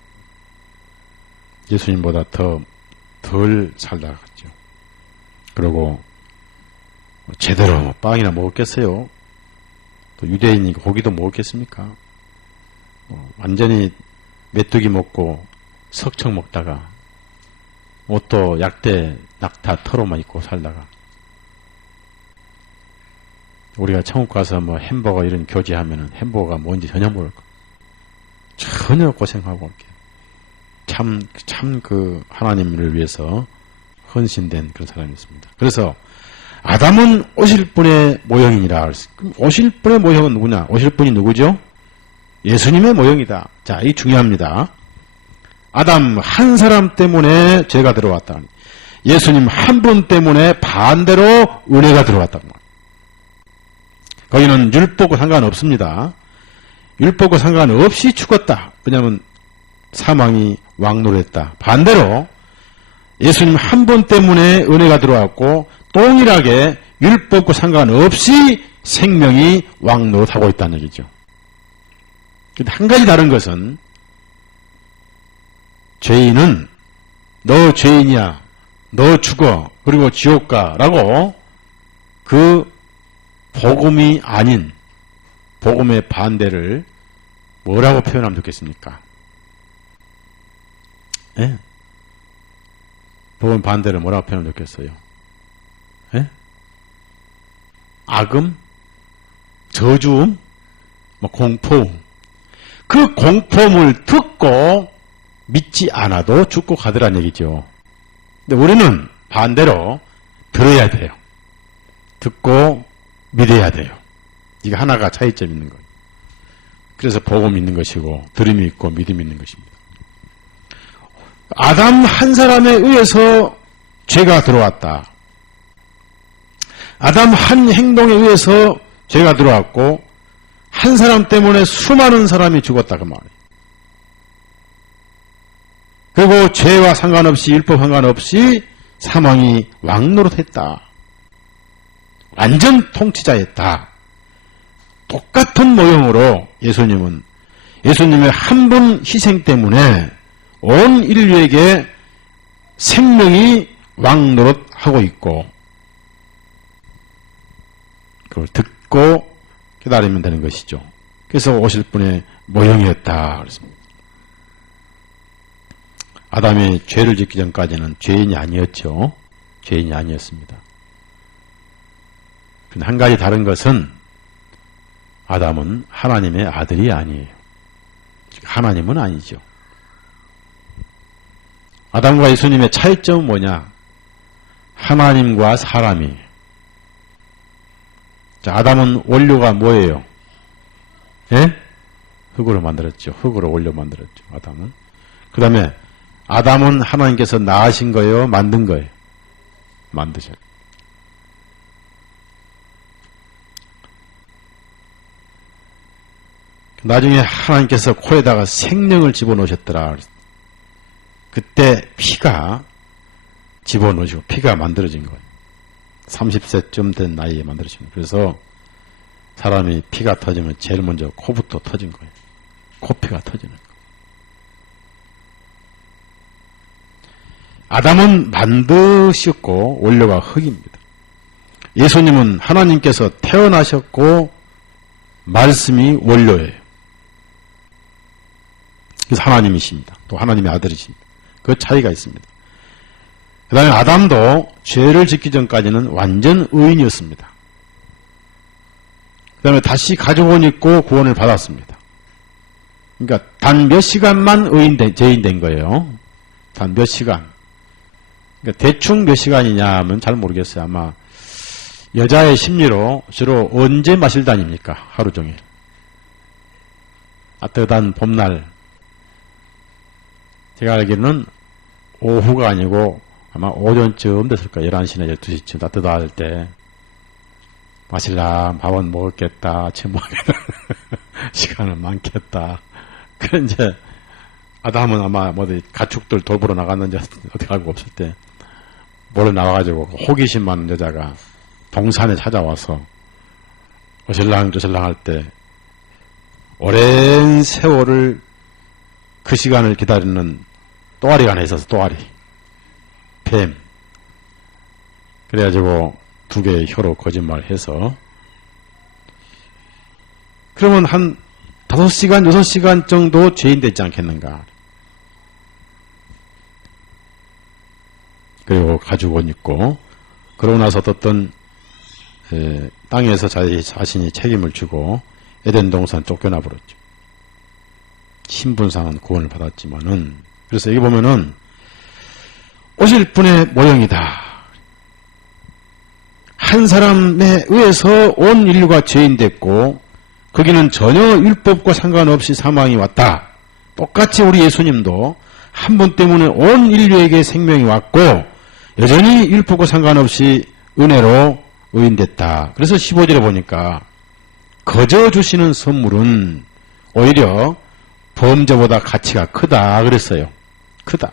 예수님보다 덜 살다 갔죠. 그리고 제대로 빵이나 먹었겠어요. 또 유대인이니까 고기도 먹었겠습니까? 완전히 메뚜기 먹고 석청 먹다가 옷도 약대 낙타 털어만 입고 살다가 우리가 천국 가서 뭐 햄버거 이런 교제하면은 햄버거가 뭔지 전혀 모를 거. 전혀 고생하고 올게. 참 그 하나님을 위해서 헌신된 그런 사람이었습니다. 그래서 아담은 오실 분의 모형이니라. 오실 분의 모형은 누구냐? 오실 분이 누구죠? 예수님의 모형이다. 자, 이 중요합니다. 아담 한 사람 때문에 죄가 들어왔다. 예수님 한 분 때문에 반대로 은혜가 들어왔다. 거기는 율법과 상관없습니다. 율법과 상관없이 죽었다. 왜냐하면 사망이 왕노릇했다. 반대로 예수님 한 분 때문에 은혜가 들어왔고 동일하게 율법과 상관없이 생명이 왕노릇하고 있다는 얘기죠. 근데 한 가지 다른 것은 죄인은 너 죄인이야. 너 죽어. 그리고 지옥 가라고 그 복음이 아닌 복음의 반대를 뭐라고 표현하면 좋겠습니까? 예? 복음 반대를 뭐라고 표현하면 좋겠어요? 예? 악음? 저주음? 뭐 공포음. 그 공포음을 듣고 믿지 않아도 죽고 가더란 얘기죠. 근데 우리는 반대로 들어야 돼요. 듣고 믿어야 돼요. 이게 하나가 차이점 있는 거예요. 그래서 복음이 있는 것이고 들음이 있고 믿음이 있는 것입니다. 아담 한 사람에 의해서 죄가 들어왔다. 아담 한 행동에 의해서 죄가 들어왔고 한 사람 때문에 수많은 사람이 죽었다 그 말이에요. 그리고 죄와 상관없이 율법 상관없이 사망이 왕노릇했다. 완전 통치자였다. 똑같은 모형으로 예수님의 한 분 희생 때문에 온 인류에게 생명이 왕노릇하고 있고 그걸 듣고 깨달으면 되는 것이죠. 그래서 오실 분의 모형이었다 그랬습니다. 아담이 죄를 짓기 전까지는 죄인이 아니었죠. 죄인이 아니었습니다. 근데 한 가지 다른 것은 아담은 하나님의 아들이 아니에요. 하나님은 아니죠. 아담과 예수님의 차이점은 뭐냐? 하나님과 사람이. 자, 아담은 원료가 뭐예요? 예? 흙으로 만들었죠. 흙으로 원료 만들었죠. 아담은. 그 다음에 아담은 하나님께서 낳으신 거예요? 만든 거예요? 만드셨어요. 나중에 하나님께서 코에다가 생명을 집어넣으셨더라. 그때 피가 집어넣으시고 피가 만들어진 거예요. 30세쯤 된 나이에 만들어진 거예요. 그래서 사람이 피가 터지면 제일 먼저 코부터 터진 거예요. 코피가 터지는 거예요. 아담은 만드셨고 원료가 흙입니다. 예수님은 하나님께서 태어나셨고 말씀이 원료예요. 그래서 하나님이십니다. 또 하나님의 아들이십니다. 그 차이가 있습니다. 그 다음에 아담도 죄를 짓기 전까지는 완전 의인이었습니다. 그 다음에 다시 가족원 있고 구원을 받았습니다. 그러니까 단 몇 시간만 죄인 된 거예요. 단 몇 시간. 그러니까 대충 몇 시간이냐 하면 잘 모르겠어요. 아마 여자의 심리로 주로 언제 마실 다닙니까? 하루 종일. 따뜻한 봄날. 제가 알기로는 오후가 아니고 아마 오전쯤 됐을 거예요. 11시나 12시쯤 따뜻할 때 마실라 밥은 먹었겠다. 아침 먹겠다. 시간은 많겠다. 그래 이제 아담은 아마 가축들 돌보러 나갔는지 어떻게 알고 없을 때 몰래 나와가지고 호기심 많은 여자가 동산에 찾아와서 어슬랑저슬랑 할 때 오랜 세월을 그 시간을 기다리는 또아리가 하나 있어서 또아리 뱀 그래가지고 두 개의 혀로 거짓말해서 그러면 한 5시간 6시간 정도 죄인 되지 않겠는가. 그리고 가지고 옷 입고 그러고 나서 어떤 땅에서 자신이 책임을 지고 에덴 동산 쫓겨나 버렸죠. 신분상은 구원을 받았지만은 그래서 여기 보면은 오실 분의 모형이다. 한 사람에 의해서 온 인류가 죄인 됐고 거기는 전혀 율법과 상관없이 사망이 왔다. 똑같이 우리 예수님도 한 분 때문에 온 인류에게 생명이 왔고 여전히 율법과 상관없이 은혜로 의인됐다. 그래서 15절에 보니까 거저 주시는 선물은 오히려 범죄보다 가치가 크다 그랬어요. 크다.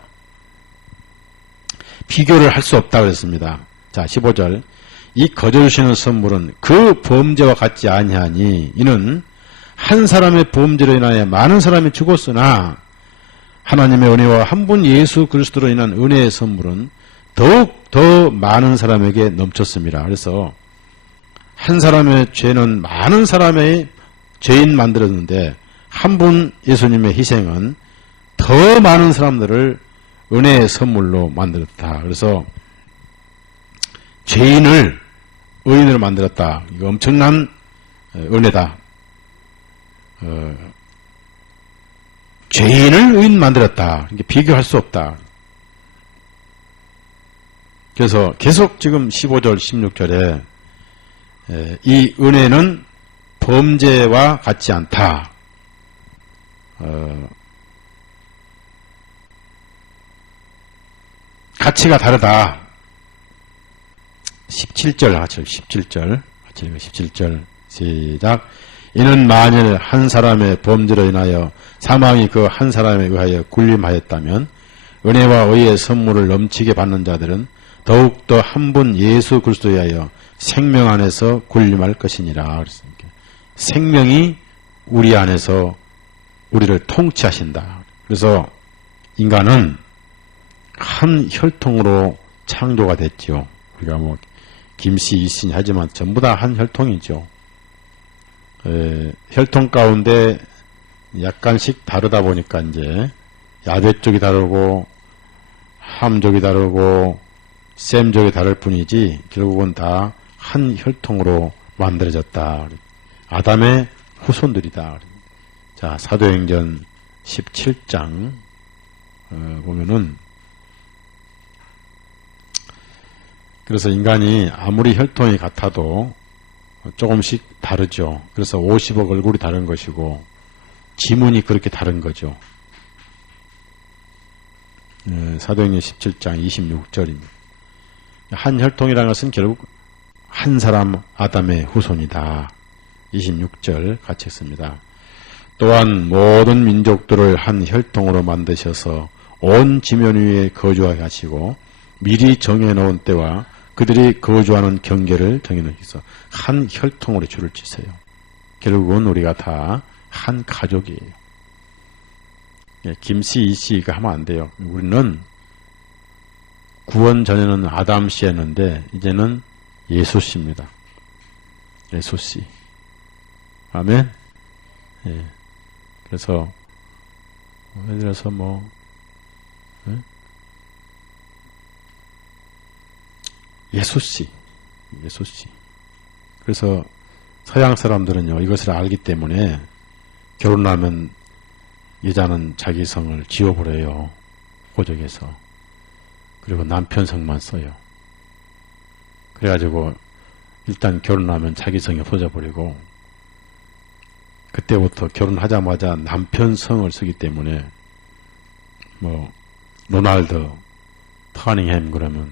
비교를 할 수 없다 그랬습니다. 자, 15절. 이 거저 주시는 선물은 그 범죄와 같지 아니하니 이는 한 사람의 범죄로 인하여 많은 사람이 죽었으나 하나님의 은혜와 한 분 예수 그리스도로 인한 은혜의 선물은 더욱 더 많은 사람에게 넘쳤습니다. 그래서 한 사람의 죄는 많은 사람의 죄인 만들었는데 한 분 예수님의 희생은 더 많은 사람들을 은혜의 선물로 만들었다. 그래서 죄인을 의인으로 만들었다. 이거 엄청난 은혜다. 죄인을 의인 만들었다. 이게 비교할 수 없다. 그래서 계속 지금 15절, 16절에 이 은혜는 범죄와 같지 않다. 가치가 다르다. 17절 하죠. 17절. 17절. 시작. 이는 만일 한 사람의 범죄로 인하여 사망이 그 한 사람에 의하여 군림하였다면 은혜와 의의 선물을 넘치게 받는 자들은 더욱더 한 분 예수 그리스도에 의하여 생명 안에서 군림할 것이니라. 그랬습니다. 생명이 우리 안에서 우리를 통치하신다. 그래서 인간은 한 혈통으로 창조가 됐죠. 우리가 뭐 김씨, 이씨 하지만 전부 다 한 혈통이죠. 혈통 가운데 약간씩 다르다 보니까 이제 야대 쪽이 다르고 함족이 다르고 셈족이 다를 뿐이지 결국은 다 한 혈통으로 만들어졌다. 아담의 후손들이다. 자, 사도행전 17장 보면은 그래서 인간이 아무리 혈통이 같아도 조금씩 다르죠. 그래서 50억 얼굴이 다른 것이고 지문이 그렇게 다른 거죠. 사도행전 17장 26절입니다. 한 혈통이라는 것은 결국 한 사람 아담의 후손이다. 26절 같이 했습니다. 또한 모든 민족들을 한 혈통으로 만드셔서 온 지면 위에 거주하게 하시고 미리 정해놓은 때와 그들이 거주하는 경계를 정해놓으셔서 한 혈통으로 줄을 치세요. 결국은 우리가 다 한 가족이에요. 김씨, 이씨가 하면 안 돼요. 우리는 구원 전에는 아담 씨였는데 이제는 예수 씨입니다. 예수 씨. 아멘. 예. 그래서 예를 들어서 예수 씨. 예수 씨. 그래서 서양 사람들은요 이것을 알기 때문에 결혼하면 여자는 자기 성을 지워버려요. 호적에서. 그리고 남편 성만 써요. 그래가지고 일단 결혼하면 자기 성이 없어져버리고 그때부터 결혼하자마자 남편 성을 쓰기 때문에 로날드 타닝햄 그러면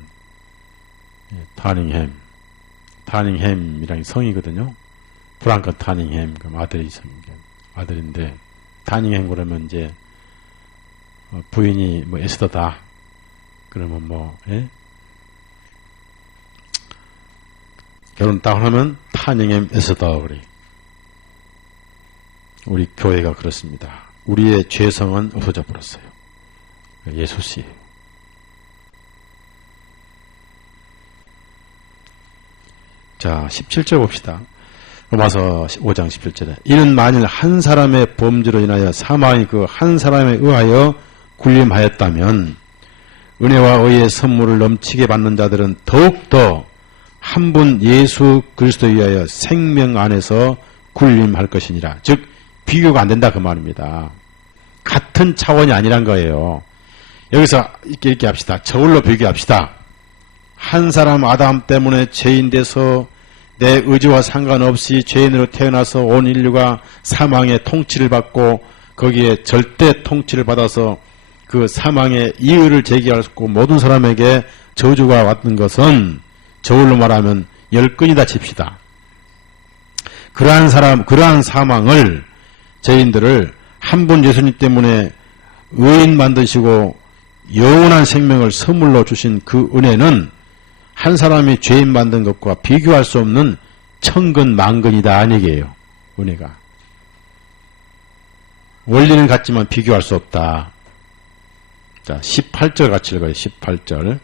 타닝햄이라는 성이거든요. 프랑크 타닝햄 그럼 아들인데 타닝햄 그러면 이제 부인이 에스더다 그러면 결혼 딱 하면 타닝햄 에스더 그래. 우리 교회가 그렇습니다. 우리의 죄성은 없어져 버렸어요. 예수씨. 자, 17절 봅시다. 로마서 5장 17절에 이는 만일 한 사람의 범죄로 인하여 사망이 그 한 사람에 의하여 군림하였다면 은혜와 의의 선물을 넘치게 받는 자들은 더욱더 한 분 예수 그리스도에 의하여 생명 안에서 군림할 것이니라. 즉 비교가 안 된다 그 말입니다. 같은 차원이 아니란 거예요. 여기서 이렇게 합시다. 저울로 비교합시다. 한 사람 아담 때문에 죄인 돼서 내 의지와 상관없이 죄인으로 태어나서 온 인류가 사망의 통치를 받고 거기에 절대 통치를 받아서 그 사망의 이유를 제기할 수 없고 모든 사람에게 저주가 왔던 것은 저울로 말하면 10건이다 칩시다. 그러한 사망을 죄인들을 한 분 예수님 때문에 의인 만드시고 영원한 생명을 선물로 주신 그 은혜는 한 사람이 죄인 만든 것과 비교할 수 없는 천건 만건이다 아니게요. 은혜가. 원리는 같지만 비교할 수 없다. 자, 18절 같이 읽어요. 18절.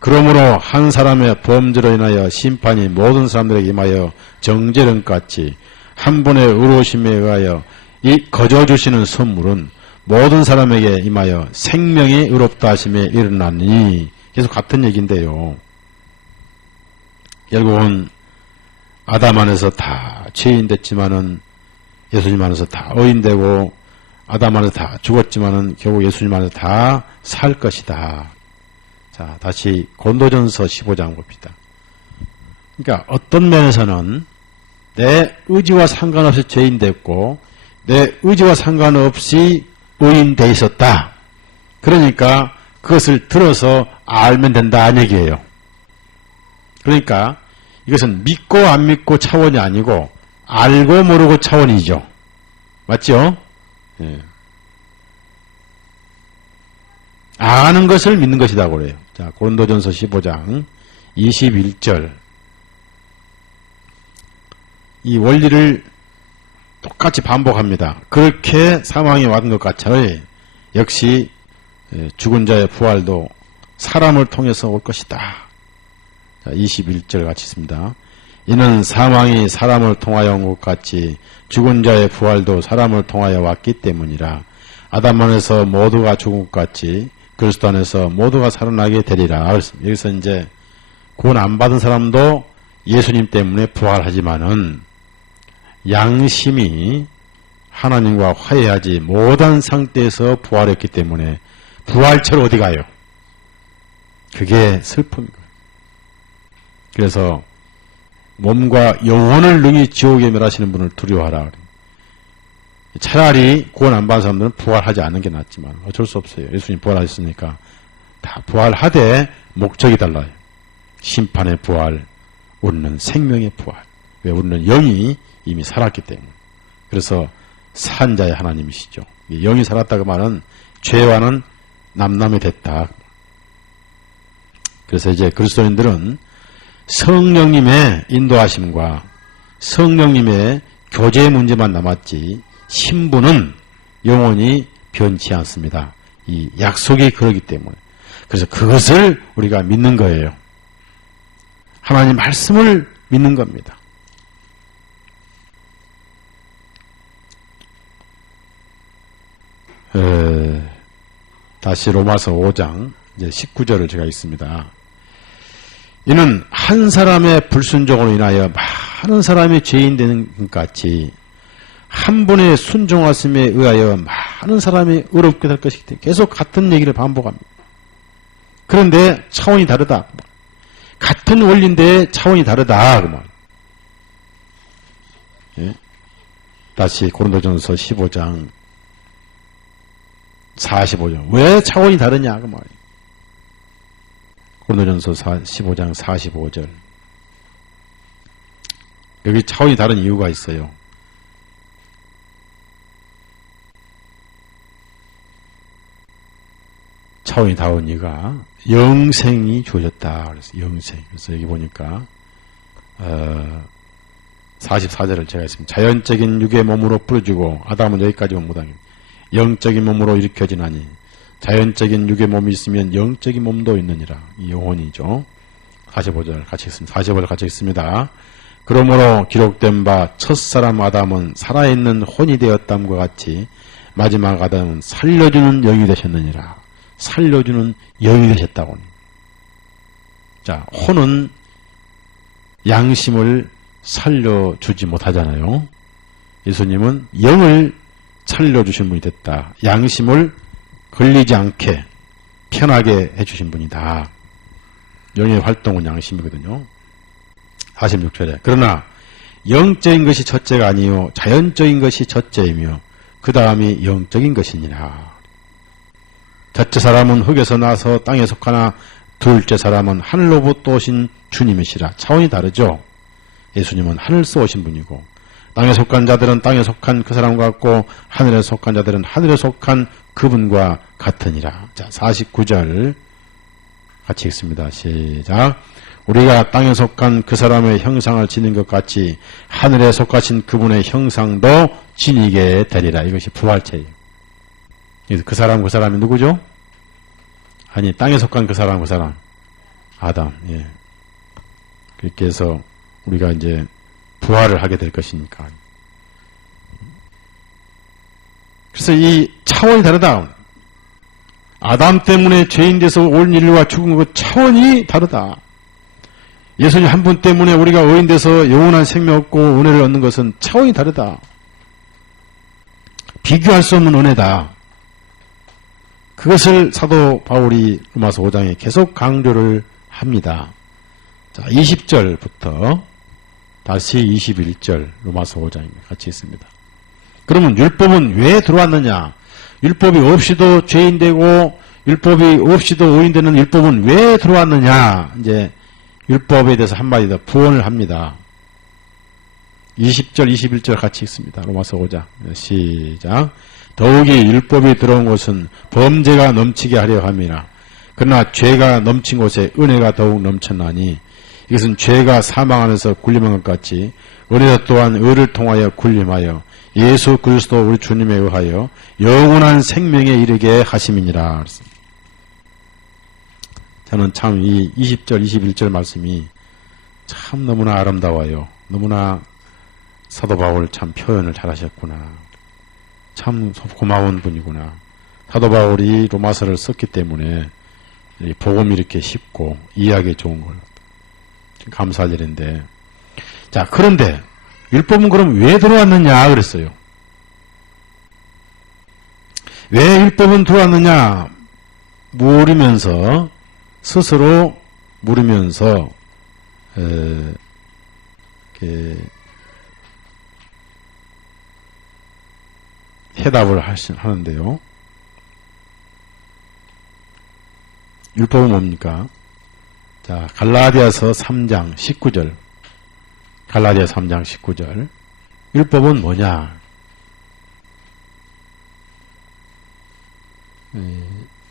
그러므로 한 사람의 범죄로 인하여 심판이 모든 사람들에게 임하여 정죄령같이 한 분의 의로우심에 의하여 이 거저 주시는 선물은 모든 사람에게 임하여 생명이 의롭다 하심에 일어나니 계속 같은 얘기인데요. 결국은 아담 안에서 다 죄인 됐지만은 예수님 안에서 다 의인되고 아담 안에서 다 죽었지만은 결국 예수님 안에서 다 살 것이다. 자, 다시 고린도전서 15장 봅시다. 그러니까 어떤 면에서는 내 의지와 상관없이 죄인 됐고 내 의지와 상관없이 의인 돼 있었다. 그러니까 그것을 들어서 알면 된다는 얘기예요. 그러니까 이것은 믿고 안 믿고 차원이 아니고 알고 모르고 차원이죠. 맞죠? 예. 아는 것을 믿는 것이라고 그래요. 자, 고린도전서 15장 21절. 이 원리를 똑같이 반복합니다. 그렇게 사망이 왔던 것 같이 역시 죽은 자의 부활도 사람을 통해서 올 것이다. 자, 21절 같이 있습니다. 이는 사망이 사람을 통하여 온 것 같이 죽은 자의 부활도 사람을 통하여 왔기 때문이라. 아담 안에서 모두가 죽은 것 같이 그리스도 안에서 모두가 살아나게 되리라. 여기서 이제 구원 안 받은 사람도 예수님 때문에 부활하지만은 양심이 하나님과 화해하지 못한 상태에서 부활했기 때문에 부활처럼 어디 가요? 그게 슬픔인 거예요. 그래서 몸과 영혼을 능히 지옥에 멸하시는 분을 두려워하라 그래요. 차라리 구원 안 받은 사람들은 부활하지 않는 게 낫지만 어쩔 수 없어요. 예수님 부활하셨으니까 다 부활하되 목적이 달라요. 심판의 부활, 우리는 생명의 부활. 왜? 우리는 영이 이미 살았기 때문에. 그래서 산자의 하나님이시죠. 영이 살았다고 말은 죄와는 남남이 됐다. 그래서 이제 그리스도인들은 성령님의 인도하심과 성령님의 교제 문제만 남았지 신분은 영원히 변치 않습니다. 이 약속이 그러기 때문에. 그래서 그것을 우리가 믿는 거예요. 하나님 말씀을 믿는 겁니다. 다시 로마서 5장 이제 19절을 제가 읽습니다. 이는 한 사람의 불순종으로 인하여 많은 사람이 죄인 되는 것 같이 한 분의 순종하심에 의하여 많은 사람이 의롭게 될 것이기 때문에 계속 같은 얘기를 반복합니다. 그런데 차원이 다르다. 같은 원리인데 차원이 다르다. 그 말. 예? 다시 고린도전서 15장 45절. 왜 차원이 다르냐? 그 말이에요. 고린도전서 15장 45절. 여기 차원이 다른 이유가 있어요. 차원이 다른 이유가 영생이 주어졌다. 그래서 영생. 그래서 여기 보니까 44절을 제가 했습니다. 자연적인 육의 몸으로 뿌려주고 아담은 여기까지만 못하겠습니다. 영적인 몸으로 일으켜지나니 자연적인 육의 몸이 있으면 영적인 몸도 있느니라. 이 영혼이죠. 45절 같이 읽습니다. 45절 같이 읽습니다. 그러므로 기록된 바 첫사람 아담은 살아있는 혼이 되었담과 같이 마지막 아담은 살려주는 영이 되셨느니라. 살려주는 영이 되셨다고. 자, 혼은 양심을 살려주지 못하잖아요. 예수님은 영을 살려주신 분이 됐다. 양심을 걸리지 않게 편하게 해주신 분이다. 영의 활동은 양심이거든요. 46절에 그러나 영적인 것이 첫째가 아니요 자연적인 것이 첫째이며 그 다음이 영적인 것이니라. 첫째 사람은 흙에서 나서 땅에 속하나 둘째 사람은 하늘로부터 오신 주님이시라. 차원이 다르죠. 예수님은 하늘에서 오신 분이고 땅에 속한 자들은 땅에 속한 그 사람 같고 하늘에 속한 자들은 하늘에 속한 그분과 같으니라. 자, 49절 같이 읽습니다. 시작. 우리가 땅에 속한 그 사람의 형상을 지닌 것 같이 하늘에 속하신 그분의 형상도 지니게 되리라. 이것이 부활체예요. 그 사람이 누구죠? 아니, 땅에 속한 그 사람 아담. 예. 그렇게 해서 우리가 이제 부활을 하게 될 것이니까. 그래서 이 차원이 다르다. 아담 때문에 죄인 돼서 온 인류가 죽은 것 차원이 다르다. 예수님 한 분 때문에 우리가 의인 돼서 영원한 생명 얻고 은혜를 얻는 것은 차원이 다르다. 비교할 수 없는 은혜다. 그것을 사도 바울이 로마서 5장에 계속 강조를 합니다. 자, 20절부터 다시 21절 로마서 5장입니다. 같이 있습니다. 그러면 율법은 왜 들어왔느냐? 율법이 없이도 죄인 되고 율법이 없이도 의인 되는 율법은 왜 들어왔느냐? 이제 율법에 대해서 한마디 더 부언을 합니다. 20절, 21절 같이 읽습니다. 로마서 5장. 시작. 더욱이 율법이 들어온 것은 범죄가 넘치게 하려 함이라. 그러나 죄가 넘친 곳에 은혜가 더욱 넘쳤나니 이것은 죄가 사망하면서 군림한 것 같이 은혜도 또한 의를 통하여 군림하여 예수 그리스도 우리 주님에 의하여 영원한 생명에 이르게 하심이니라. 저는 참 이 20절, 21절 말씀이 참 너무나 아름다워요. 너무나 사도 바울 참 표현을 잘하셨구나. 참 고마운 분이구나. 사도 바울이 로마서를 썼기 때문에 복음이 이렇게 쉽고 이해하기 좋은 걸 감사할 일인데, 자, 그런데 율법은 그럼 왜 들어왔느냐 그랬어요. 왜 율법은 들어왔느냐? 물으면서 스스로 물으면서 해답을 하는데요. 율법은 뭡니까? 자, 갈라디아서 3장 19절. 갈라디아 3장 19절. 율법은 뭐냐?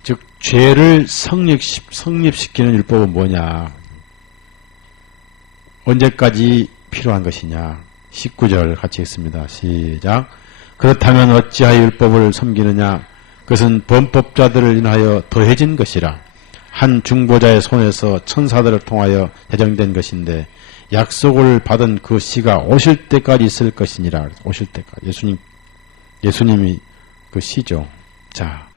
즉 죄를 성립시키는 율법은 뭐냐? 언제까지 필요한 것이냐? 19절 같이 읽습니다. 시작. 그렇다면 어찌하여 율법을 섬기느냐? 그것은 범법자들을 인하여 더해진 것이라. 한 중보자의 손에서 천사들을 통하여 제정된 것인데 약속을 받은 그 시가 오실 때까지 있을 것이니라. 오실 때까지. 예수님이 그 시죠. 자,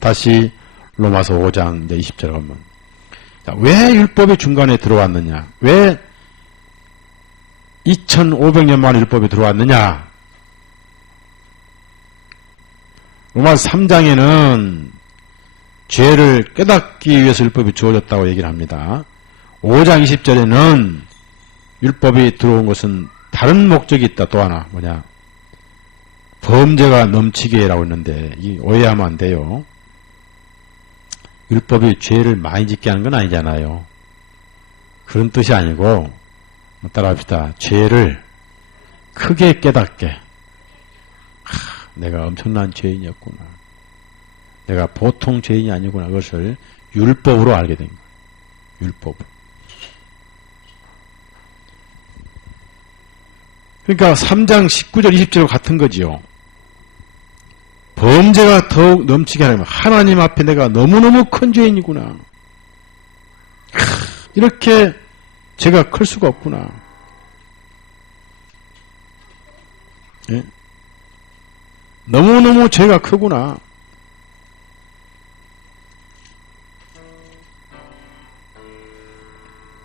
다시 로마서 5장 이제 20절 보면, 자, 왜 율법이 중간에 들어왔느냐? 왜 2500년 만에 율법이 들어왔느냐? 로마서 3장에는 죄를 깨닫기 위해서 율법이 주어졌다고 얘기를 합니다. 5장 20절에는 율법이 들어온 것은 다른 목적이 있다. 또 하나 뭐냐? 범죄가 넘치게라고 했는데 이 오해하면 안 돼요. 율법이 죄를 많이 짓게 하는 건 아니잖아요. 그런 뜻이 아니고 따라합시다. 죄를 크게 깨닫게. 내가 엄청난 죄인이었구나. 내가 보통 죄인이 아니구나. 그것을 율법으로 알게 된 거예요. 율법으로. 그러니까 3장 19절 20절과 같은 거지요. 범죄가 더욱 넘치게 하려면 하나님 앞에 내가 너무너무 큰 죄인이구나. 이렇게 죄가 클 수가 없구나. 예? 너무너무 죄가 크구나.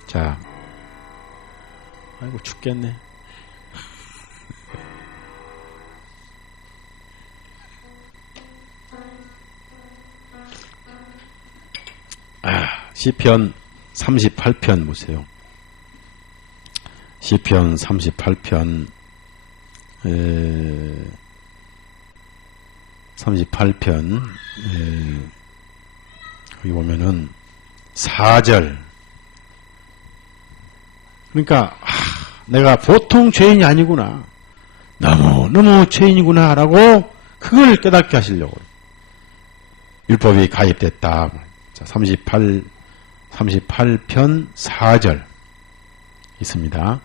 자, 아이고 죽겠네. 시편 38편 보세요. 시편 38편 38편 여기 보면은 4절. 그러니까 내가 보통 죄인이 아니구나. 너무 죄인이구나 라고 그걸 깨닫게 하시려고. 율법이 가입됐다. 자, 38편 4절 있습니다.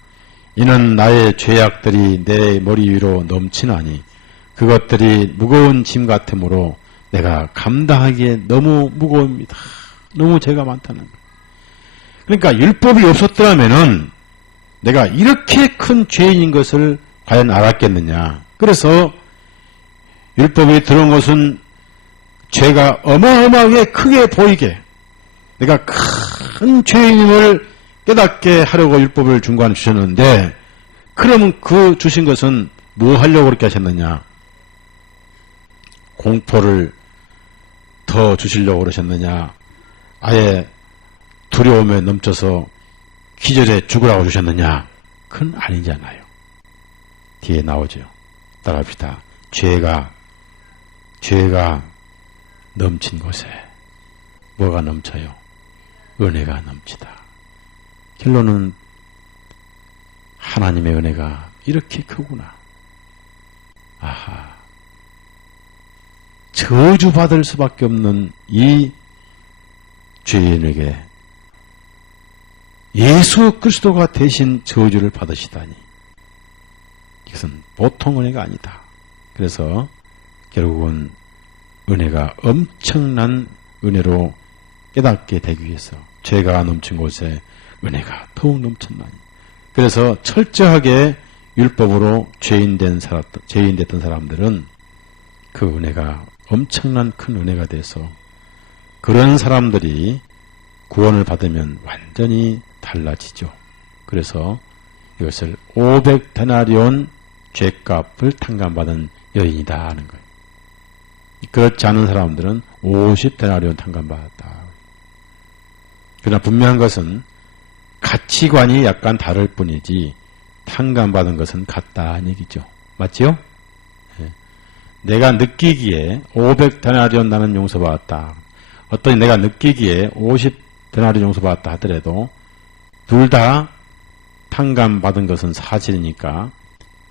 이는 나의 죄악들이 내 머리 위로 넘치나니 그것들이 무거운 짐 같으므로 내가 감당하기에 너무 무거웁니다. 너무 죄가 많다는 거예요. 그러니까 율법이 없었더라면은 내가 이렇게 큰 죄인인 것을 과연 알았겠느냐. 그래서 율법이 들어온 것은 죄가 어마어마하게 크게 보이게 내가 큰 죄인임을 깨닫게 하려고 율법을 중간에 주셨는데, 그러면 그 주신 것은 뭐 하려고 그렇게 하셨느냐? 공포를 더 주시려고 그러셨느냐? 아예 두려움에 넘쳐서 기절해 죽으라고 주셨느냐? 그건 아니잖아요. 뒤에 나오죠. 따라합시다. 죄가 넘친 곳에 뭐가 넘쳐요? 은혜가 넘치다. 결론은 하나님의 은혜가 이렇게 크구나. 아하. 저주받을 수밖에 없는 이 죄인에게 예수 그리스도가 대신 저주를 받으시다니. 이것은 보통 은혜가 아니다. 그래서 결국은 은혜가 엄청난 은혜로 깨닫게 되기 위해서 죄가 넘친 곳에 은혜가 더욱 넘쳤나니. 그래서 철저하게 율법으로 죄인 됐던 사람들은 그 은혜가 엄청난 큰 은혜가 돼서 그런 사람들이 구원을 받으면 완전히 달라지죠. 그래서 이것을 500데나리온 죄값을 탕감받은 여인이다 하는 거예요. 그렇지 않은 사람들은 50데나리온 탕감받았다. 그러나 분명한 것은 가치관이 약간 다를 뿐이지 탕감받은 것은 같다는 얘기죠. 맞지요? 네. 내가 느끼기에 500데나리온 나는 용서받았다. 어떤 내가 느끼기에 50데나리온 용서받았다 하더라도 둘 다 탕감받은 것은 사실이니까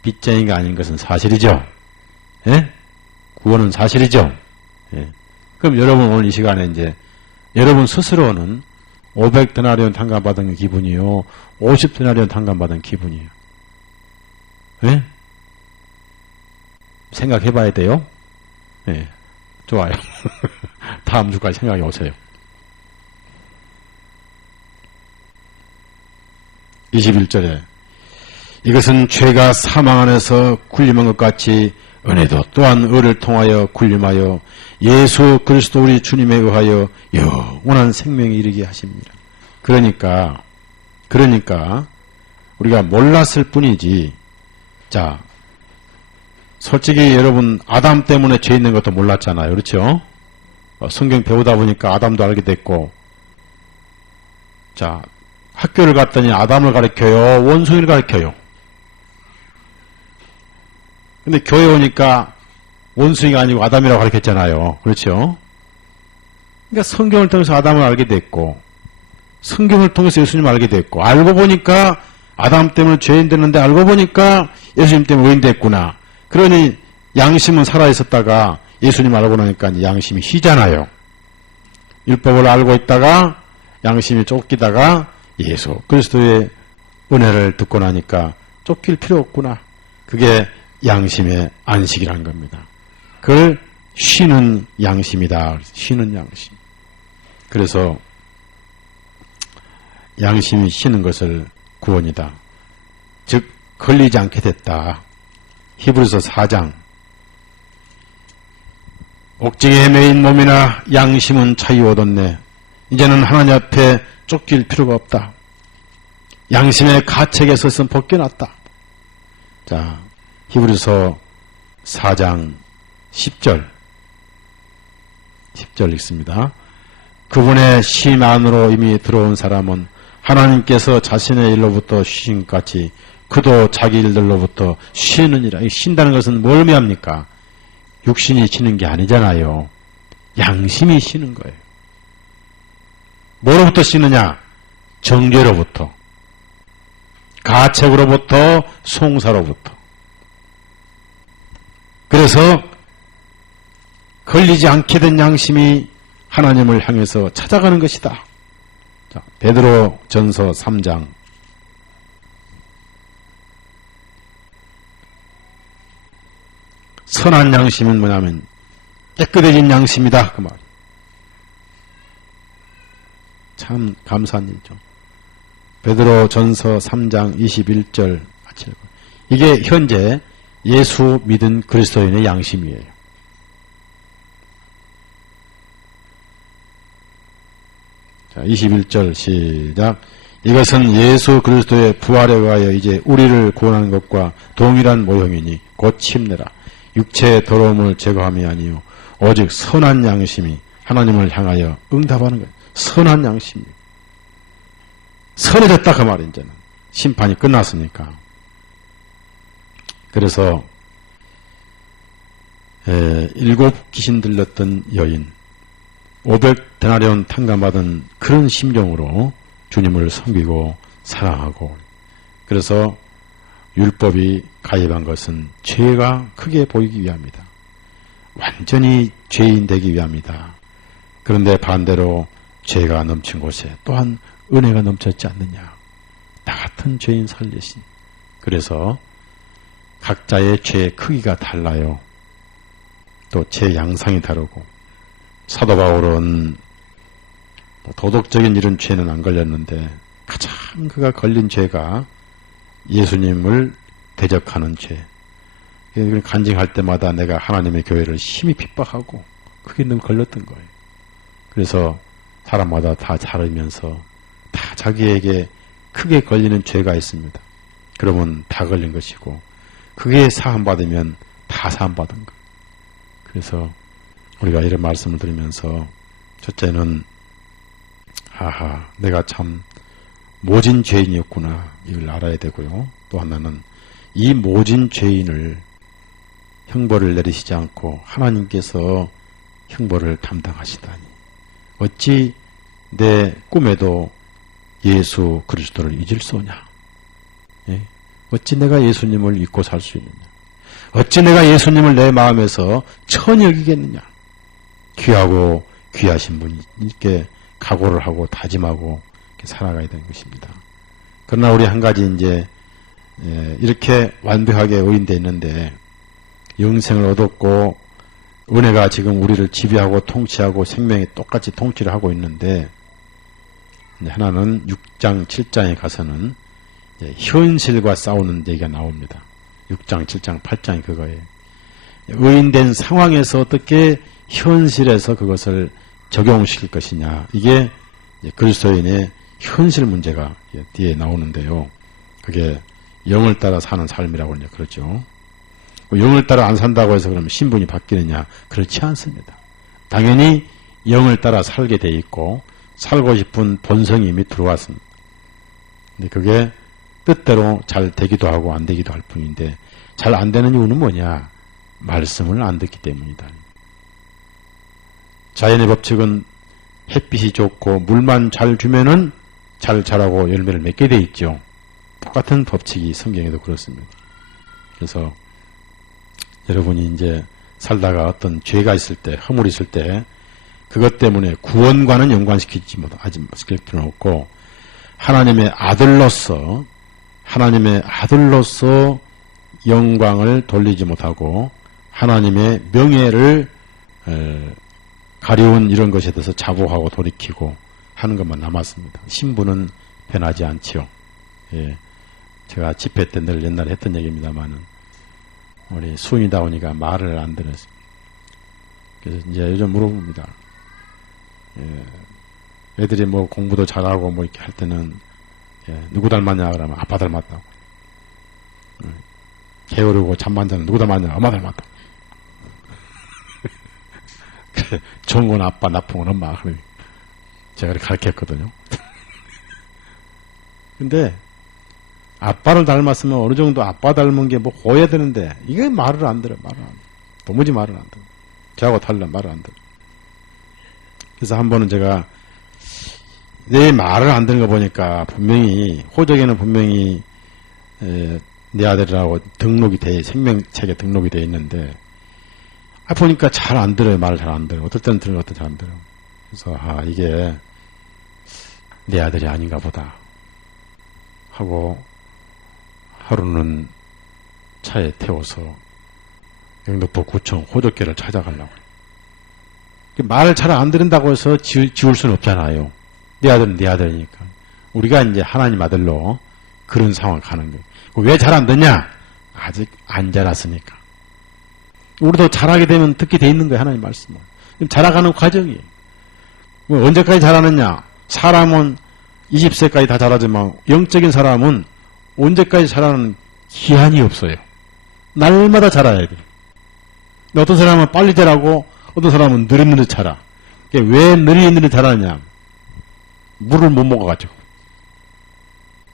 빚쟁이가 아닌 것은 사실이죠. 예? 구원은 사실이죠. 예. 그럼 여러분 오늘 이 시간에 이제 여러분 스스로는 500데나리온 탕감받은 기분이요, 50데나리온 탕감받은 기분이에요. 예? 생각해 봐야 돼요. 예. 좋아요. 다음 주까지 생각해 오세요. 21절에 이것은 죄가 사망 안에서 군림한 것 같이 은혜도 또한 의를 통하여 군림하여 예수 그리스도 우리 주님에 의하여 영원한 생명에 이르게 하십니다. 그러니까 우리가 몰랐을 뿐이지. 자, 솔직히 여러분 아담 때문에 죄 있는 것도 몰랐잖아요. 그렇죠? 성경 배우다 보니까 아담도 알게 됐고, 자, 학교를 갔더니 아담을 가르쳐요? 원숭이를 가르쳐요? 근데 교회 오니까 원숭이가 아니고 아담이라고 가르쳤잖아요. 그렇죠? 그러니까 성경을 통해서 아담을 알게 됐고, 성경을 통해서 예수님을 알게 됐고, 알고 보니까 아담 때문에 죄인 됐는데 알고 보니까 예수님 때문에 의인 됐구나. 그러니 양심은 살아있었다가 예수님 알고 나니까 양심이 희잖아요. 율법을 알고 있다가 양심이 쫓기다가 예수 그리스도의 은혜를 듣고 나니까 쫓길 필요 없구나. 그게 양심의 안식이라는 겁니다. 그걸 쉬는 양심이다. 쉬는 양심. 그래서 양심이 쉬는 것을 구원이다. 즉 걸리지 않게 됐다. 히브리서 4장 옥중에 매인 몸이나 양심은 차이 얻었네. 이제는 하나님 앞에 쫓길 필요가 없다. 양심의 가책에서 벗겨났다. 자, 히브리서 4장 10절 읽습니다. 그분의 심 안으로 이미 들어온 사람은 하나님께서 자신의 일로부터 쉬신 것 같이 그도 자기 일들로부터 쉬느니라. 쉰다는 것은 뭘 의미합니까? 육신이 쉬는 게 아니잖아요. 양심이 쉬는 거예요. 뭐로부터 쉬느냐? 정죄로부터, 가책으로부터, 송사로부터. 그래서 걸리지 않게 된 양심이 하나님을 향해서 찾아가는 것이다. 자, 베드로 전서 3장 선한 양심은 뭐냐면 깨끗해진 양심이다. 그 말. 참 감사한 일이죠. 베드로 전서 3장 21절. 이게 현재 예수 믿은 그리스도인의 양심이에요. 자, 21절 시작. 이것은 예수 그리스도의 부활에 의하여 이제 우리를 구원하는 것과 동일한 모형이니 곧 침례라. 육체의 더러움을 제거함이 아니요 오직 선한 양심이 하나님을 향하여 응답하는 거예요. 선한 양심이 선해졌다 그 말이 이제는. 심판이 끝났으니까. 그래서 7 귀신 들렸던 여인, 500데나리온 탕감받은 그런 심정으로 주님을 섬기고 사랑하고, 그래서 율법이 가입한 것은 죄가 크게 보이기 위함이다. 완전히 죄인 되기 위함이다. 그런데 반대로 죄가 넘친 곳에 또한 은혜가 넘쳤지 않느냐. 나 같은 죄인 살리신. 그래서 각자의 죄의 크기가 달라요. 또 죄 양상이 다르고, 사도 바울은 도덕적인 이런 죄는 안 걸렸는데 가장 그가 걸린 죄가 예수님을 대적하는 죄. 간증할 때마다 내가 하나님의 교회를 심히 핍박하고 그게 늘 걸렸던 거예요. 그래서 사람마다 다 자르면서 다 자기에게 크게 걸리는 죄가 있습니다. 그러면 다 걸린 것이고, 그게 사함받으면 다 사함받은 거예요. 그래서 우리가 이런 말씀을 들으면서 첫째는 내가 참 모진 죄인이었구나, 이걸 알아야 되고요. 또 하나는 이 모진 죄인을 형벌을 내리시지 않고 하나님께서 형벌을 담당하시다니, 어찌 내 꿈에도 예수 그리스도를 잊을 수 오냐. 어찌 내가 예수님을 잊고 살 수 있느냐. 어찌 내가 예수님을 내 마음에서 천히 여기겠느냐. 귀하고 귀하신 분이 이렇게 각오를 하고 다짐하고 이렇게 살아가야 되는 것입니다. 그러나 우리 한 가지 이제 이렇게 완벽하게 의인되어 있는데 영생을 얻었고 은혜가 지금 우리를 지배하고 통치하고 생명이 똑같이 통치를 하고 있는데, 하나는 6장 7장에 가서는 현실과 싸우는 얘기가 나옵니다. 6장 7장 8장이 그거예요. 의인된 상황에서 어떻게 현실에서 그것을 적용시킬 것이냐, 이게 그리스도인의 현실 문제가 뒤에 나오는데요. 그게 영을 따라 사는 삶이라고 이제 그러죠. 영을 따라 안 산다고 해서 그러면 신분이 바뀌느냐? 그렇지 않습니다. 당연히 영을 따라 살게 돼 있고 살고 싶은 본성이 이미 들어왔습니다. 근데 그게 뜻대로 잘 되기도 하고 안 되기도 할 뿐인데, 잘 안 되는 이유는 뭐냐? 말씀을 안 듣기 때문이다. 자연의 법칙은 햇빛이 좋고 물만 잘 주면은 잘 자라고 열매를 맺게 돼 있죠. 똑같은 법칙이 성경에도 그렇습니다. 그래서 여러분이 이제 살다가 어떤 죄가 있을 때, 허물이 있을 때 그것 때문에 구원과는 연관시키지 못하지 시킬 필요는 없고, 하나님의 아들로서 영광을 돌리지 못하고 하나님의 명예를 가려운 이런 것에 대해서 자복하고 돌이키고 하는 것만 남았습니다. 신분은 변하지 않지요. 예. 제가 집회 때 늘 옛날에 했던 얘기입니다만은, 우리 수인이다오니까 말을 안 들었어요. 그래서 이제 요즘 물어봅니다. 애들이 뭐 공부도 잘하고 뭐 이렇게 할 때는 누구 닮았냐 그러면 아빠 닮았다고. 게으르고 잠만 자는 누구 닮았냐? 엄마 닮았다고. 좋은 건 아빠, 나쁜 건 엄마. 제가 그렇게 가르쳤거든요. 근데 아빠를 닮았으면 어느 정도 아빠 닮은 게 뭐 보여야 되는데, 이게 말을 안 들어. 도무지 말을 안 들어. 저하고 달라, 말을 안 들어. 그래서 한 번은 제가 내 말을 안 듣는 거 보니까 분명히 호적에는 분명히 내 아들이라고 등록이 돼, 생명책에 등록이 돼 있는데, 보니까 잘 안 들어요. 말을 잘 안 들어요. 어떨 때는 들어요, 어떨 때는 안 들어요. 그래서 이게 내 아들이 아닌가 보다 하고, 하루는 차에 태워서 영등포 구청 호적계를 찾아가려고. 말을 잘 안 들은다고 해서 지울 수는 없잖아요. 내 아들은 내 아들이니까. 우리가 이제 하나님 아들로 그런 상황 가는 거예요. 왜 잘 안 듣냐? 아직 안 자랐으니까. 우리도 잘하게 되면 듣게 돼 있는 거예요, 하나님 말씀을. 자라가는 과정이에요. 언제까지 자라느냐? 사람은 20세까지 다 자라지만 영적인 사람은 언제까지 자라는 기한이 없어요. 날마다 자라야 돼. 어떤 사람은 빨리 자라고 어떤 사람은 느릿느릿 자라. 왜 느릿느릿 자라냐? 물을 못 먹어가지고.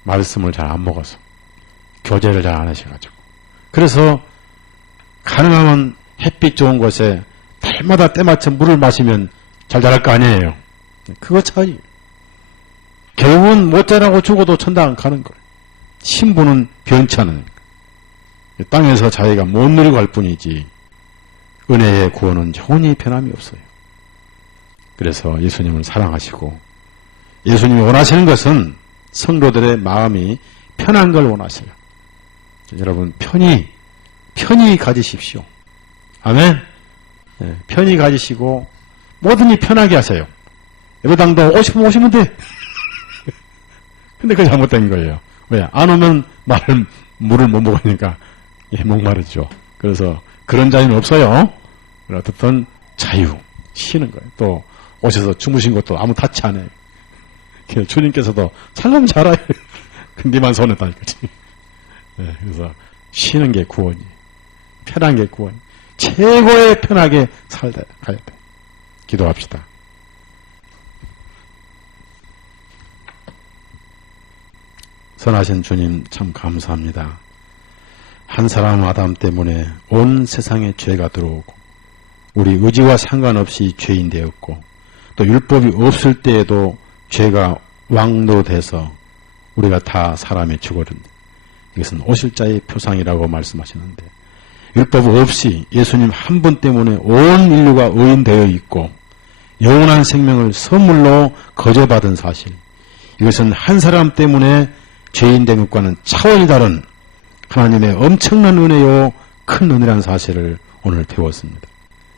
말씀을 잘 안 먹어서 교제를 잘 안 하셔가지고 그래서 가능하면 햇빛 좋은 곳에 달마다 때맞춰 물을 마시면 잘 자랄 거 아니에요. 그거 차이. 결국은 못 자라고 죽어도 천당 가는 거예요. 신부는 변치 않은 거예요. 땅에서 자기가 못 누리고 갈 뿐이지 은혜의 구원은 영원히 변함이 없어요. 그래서 예수님을 사랑하시고 예수님이 원하시는 것은 성도들의 마음이 편한 걸 원하세요. 여러분 편히 가지십시오. 아멘. 네, 편히 가지시고 뭐든지 편하게 하세요. 예배당도 오시면 오시면 돼. 근데 그게 잘못된 거예요. 왜? 안 오면 물을 못 먹으니까 목마르죠. 그래서 그런 자유는 없어요. 어떻든 자유, 쉬는 거예요. 또 오셔서 주무신 것도 아무 타치 안 해요. 주님께서도 살려면 잘해요. 근데만 손했다 이거지. 네, 그래서 쉬는 게 구원이, 편한 게 구원이. 최고의 편하게 살다 가야 돼. 기도합시다. 선하신 주님 참 감사합니다. 한 사람 아담 때문에 온 세상에 죄가 들어오고 우리 의지와 상관없이 죄인 되었고 또 율법이 없을 때에도 죄가 왕노돼서 우리가 다 사람의 죽어른데 이것은 오실 자의 표상이라고 말씀하시는데 율법 없이 예수님 한 분 때문에 온 인류가 의인되어 있고 영원한 생명을 선물로 거저받은 사실 이것은 한 사람 때문에 죄인 된 것과는 차원이 다른 하나님의 엄청난 은혜요 큰 은혜라는 사실을 오늘 배웠습니다.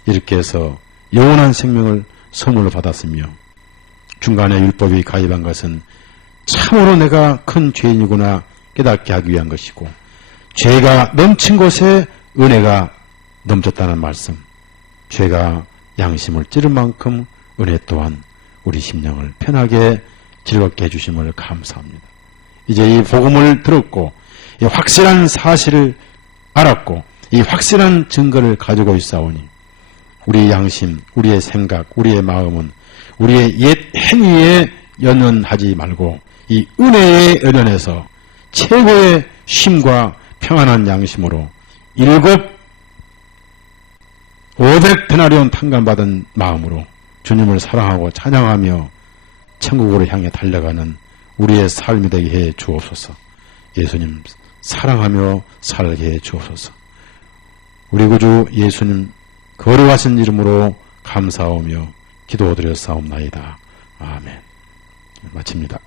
이렇게 해서 영원한 생명을 선물로 받았으며 중간에 율법이 가입한 것은 참으로 내가 큰 죄인이구나 깨닫게 하기 위한 것이고 죄가 넘친 곳에 은혜가 넘쳤다는 말씀 죄가 양심을 찌른 만큼 은혜 또한 우리 심령을 편하게 즐겁게 해주심을 감사합니다. 이제 이 복음을 들었고 이 확실한 사실을 알았고 이 확실한 증거를 가지고 있사오니 우리 양심, 우리의 생각, 우리의 마음은 우리의 옛 행위에 연연하지 말고 이 은혜에 연연해서 최고의 쉼과 평안한 양심으로 500데나리온 탕감받은 마음으로 주님을 사랑하고 찬양하며 천국으로 향해 달려가는 우리의 삶이 되게 해 주옵소서. 예수님 사랑하며 살게 해 주옵소서. 우리 구주 예수님 거룩하신 이름으로 감사하며 기도드렸사옵나이다. 아멘. 마칩니다.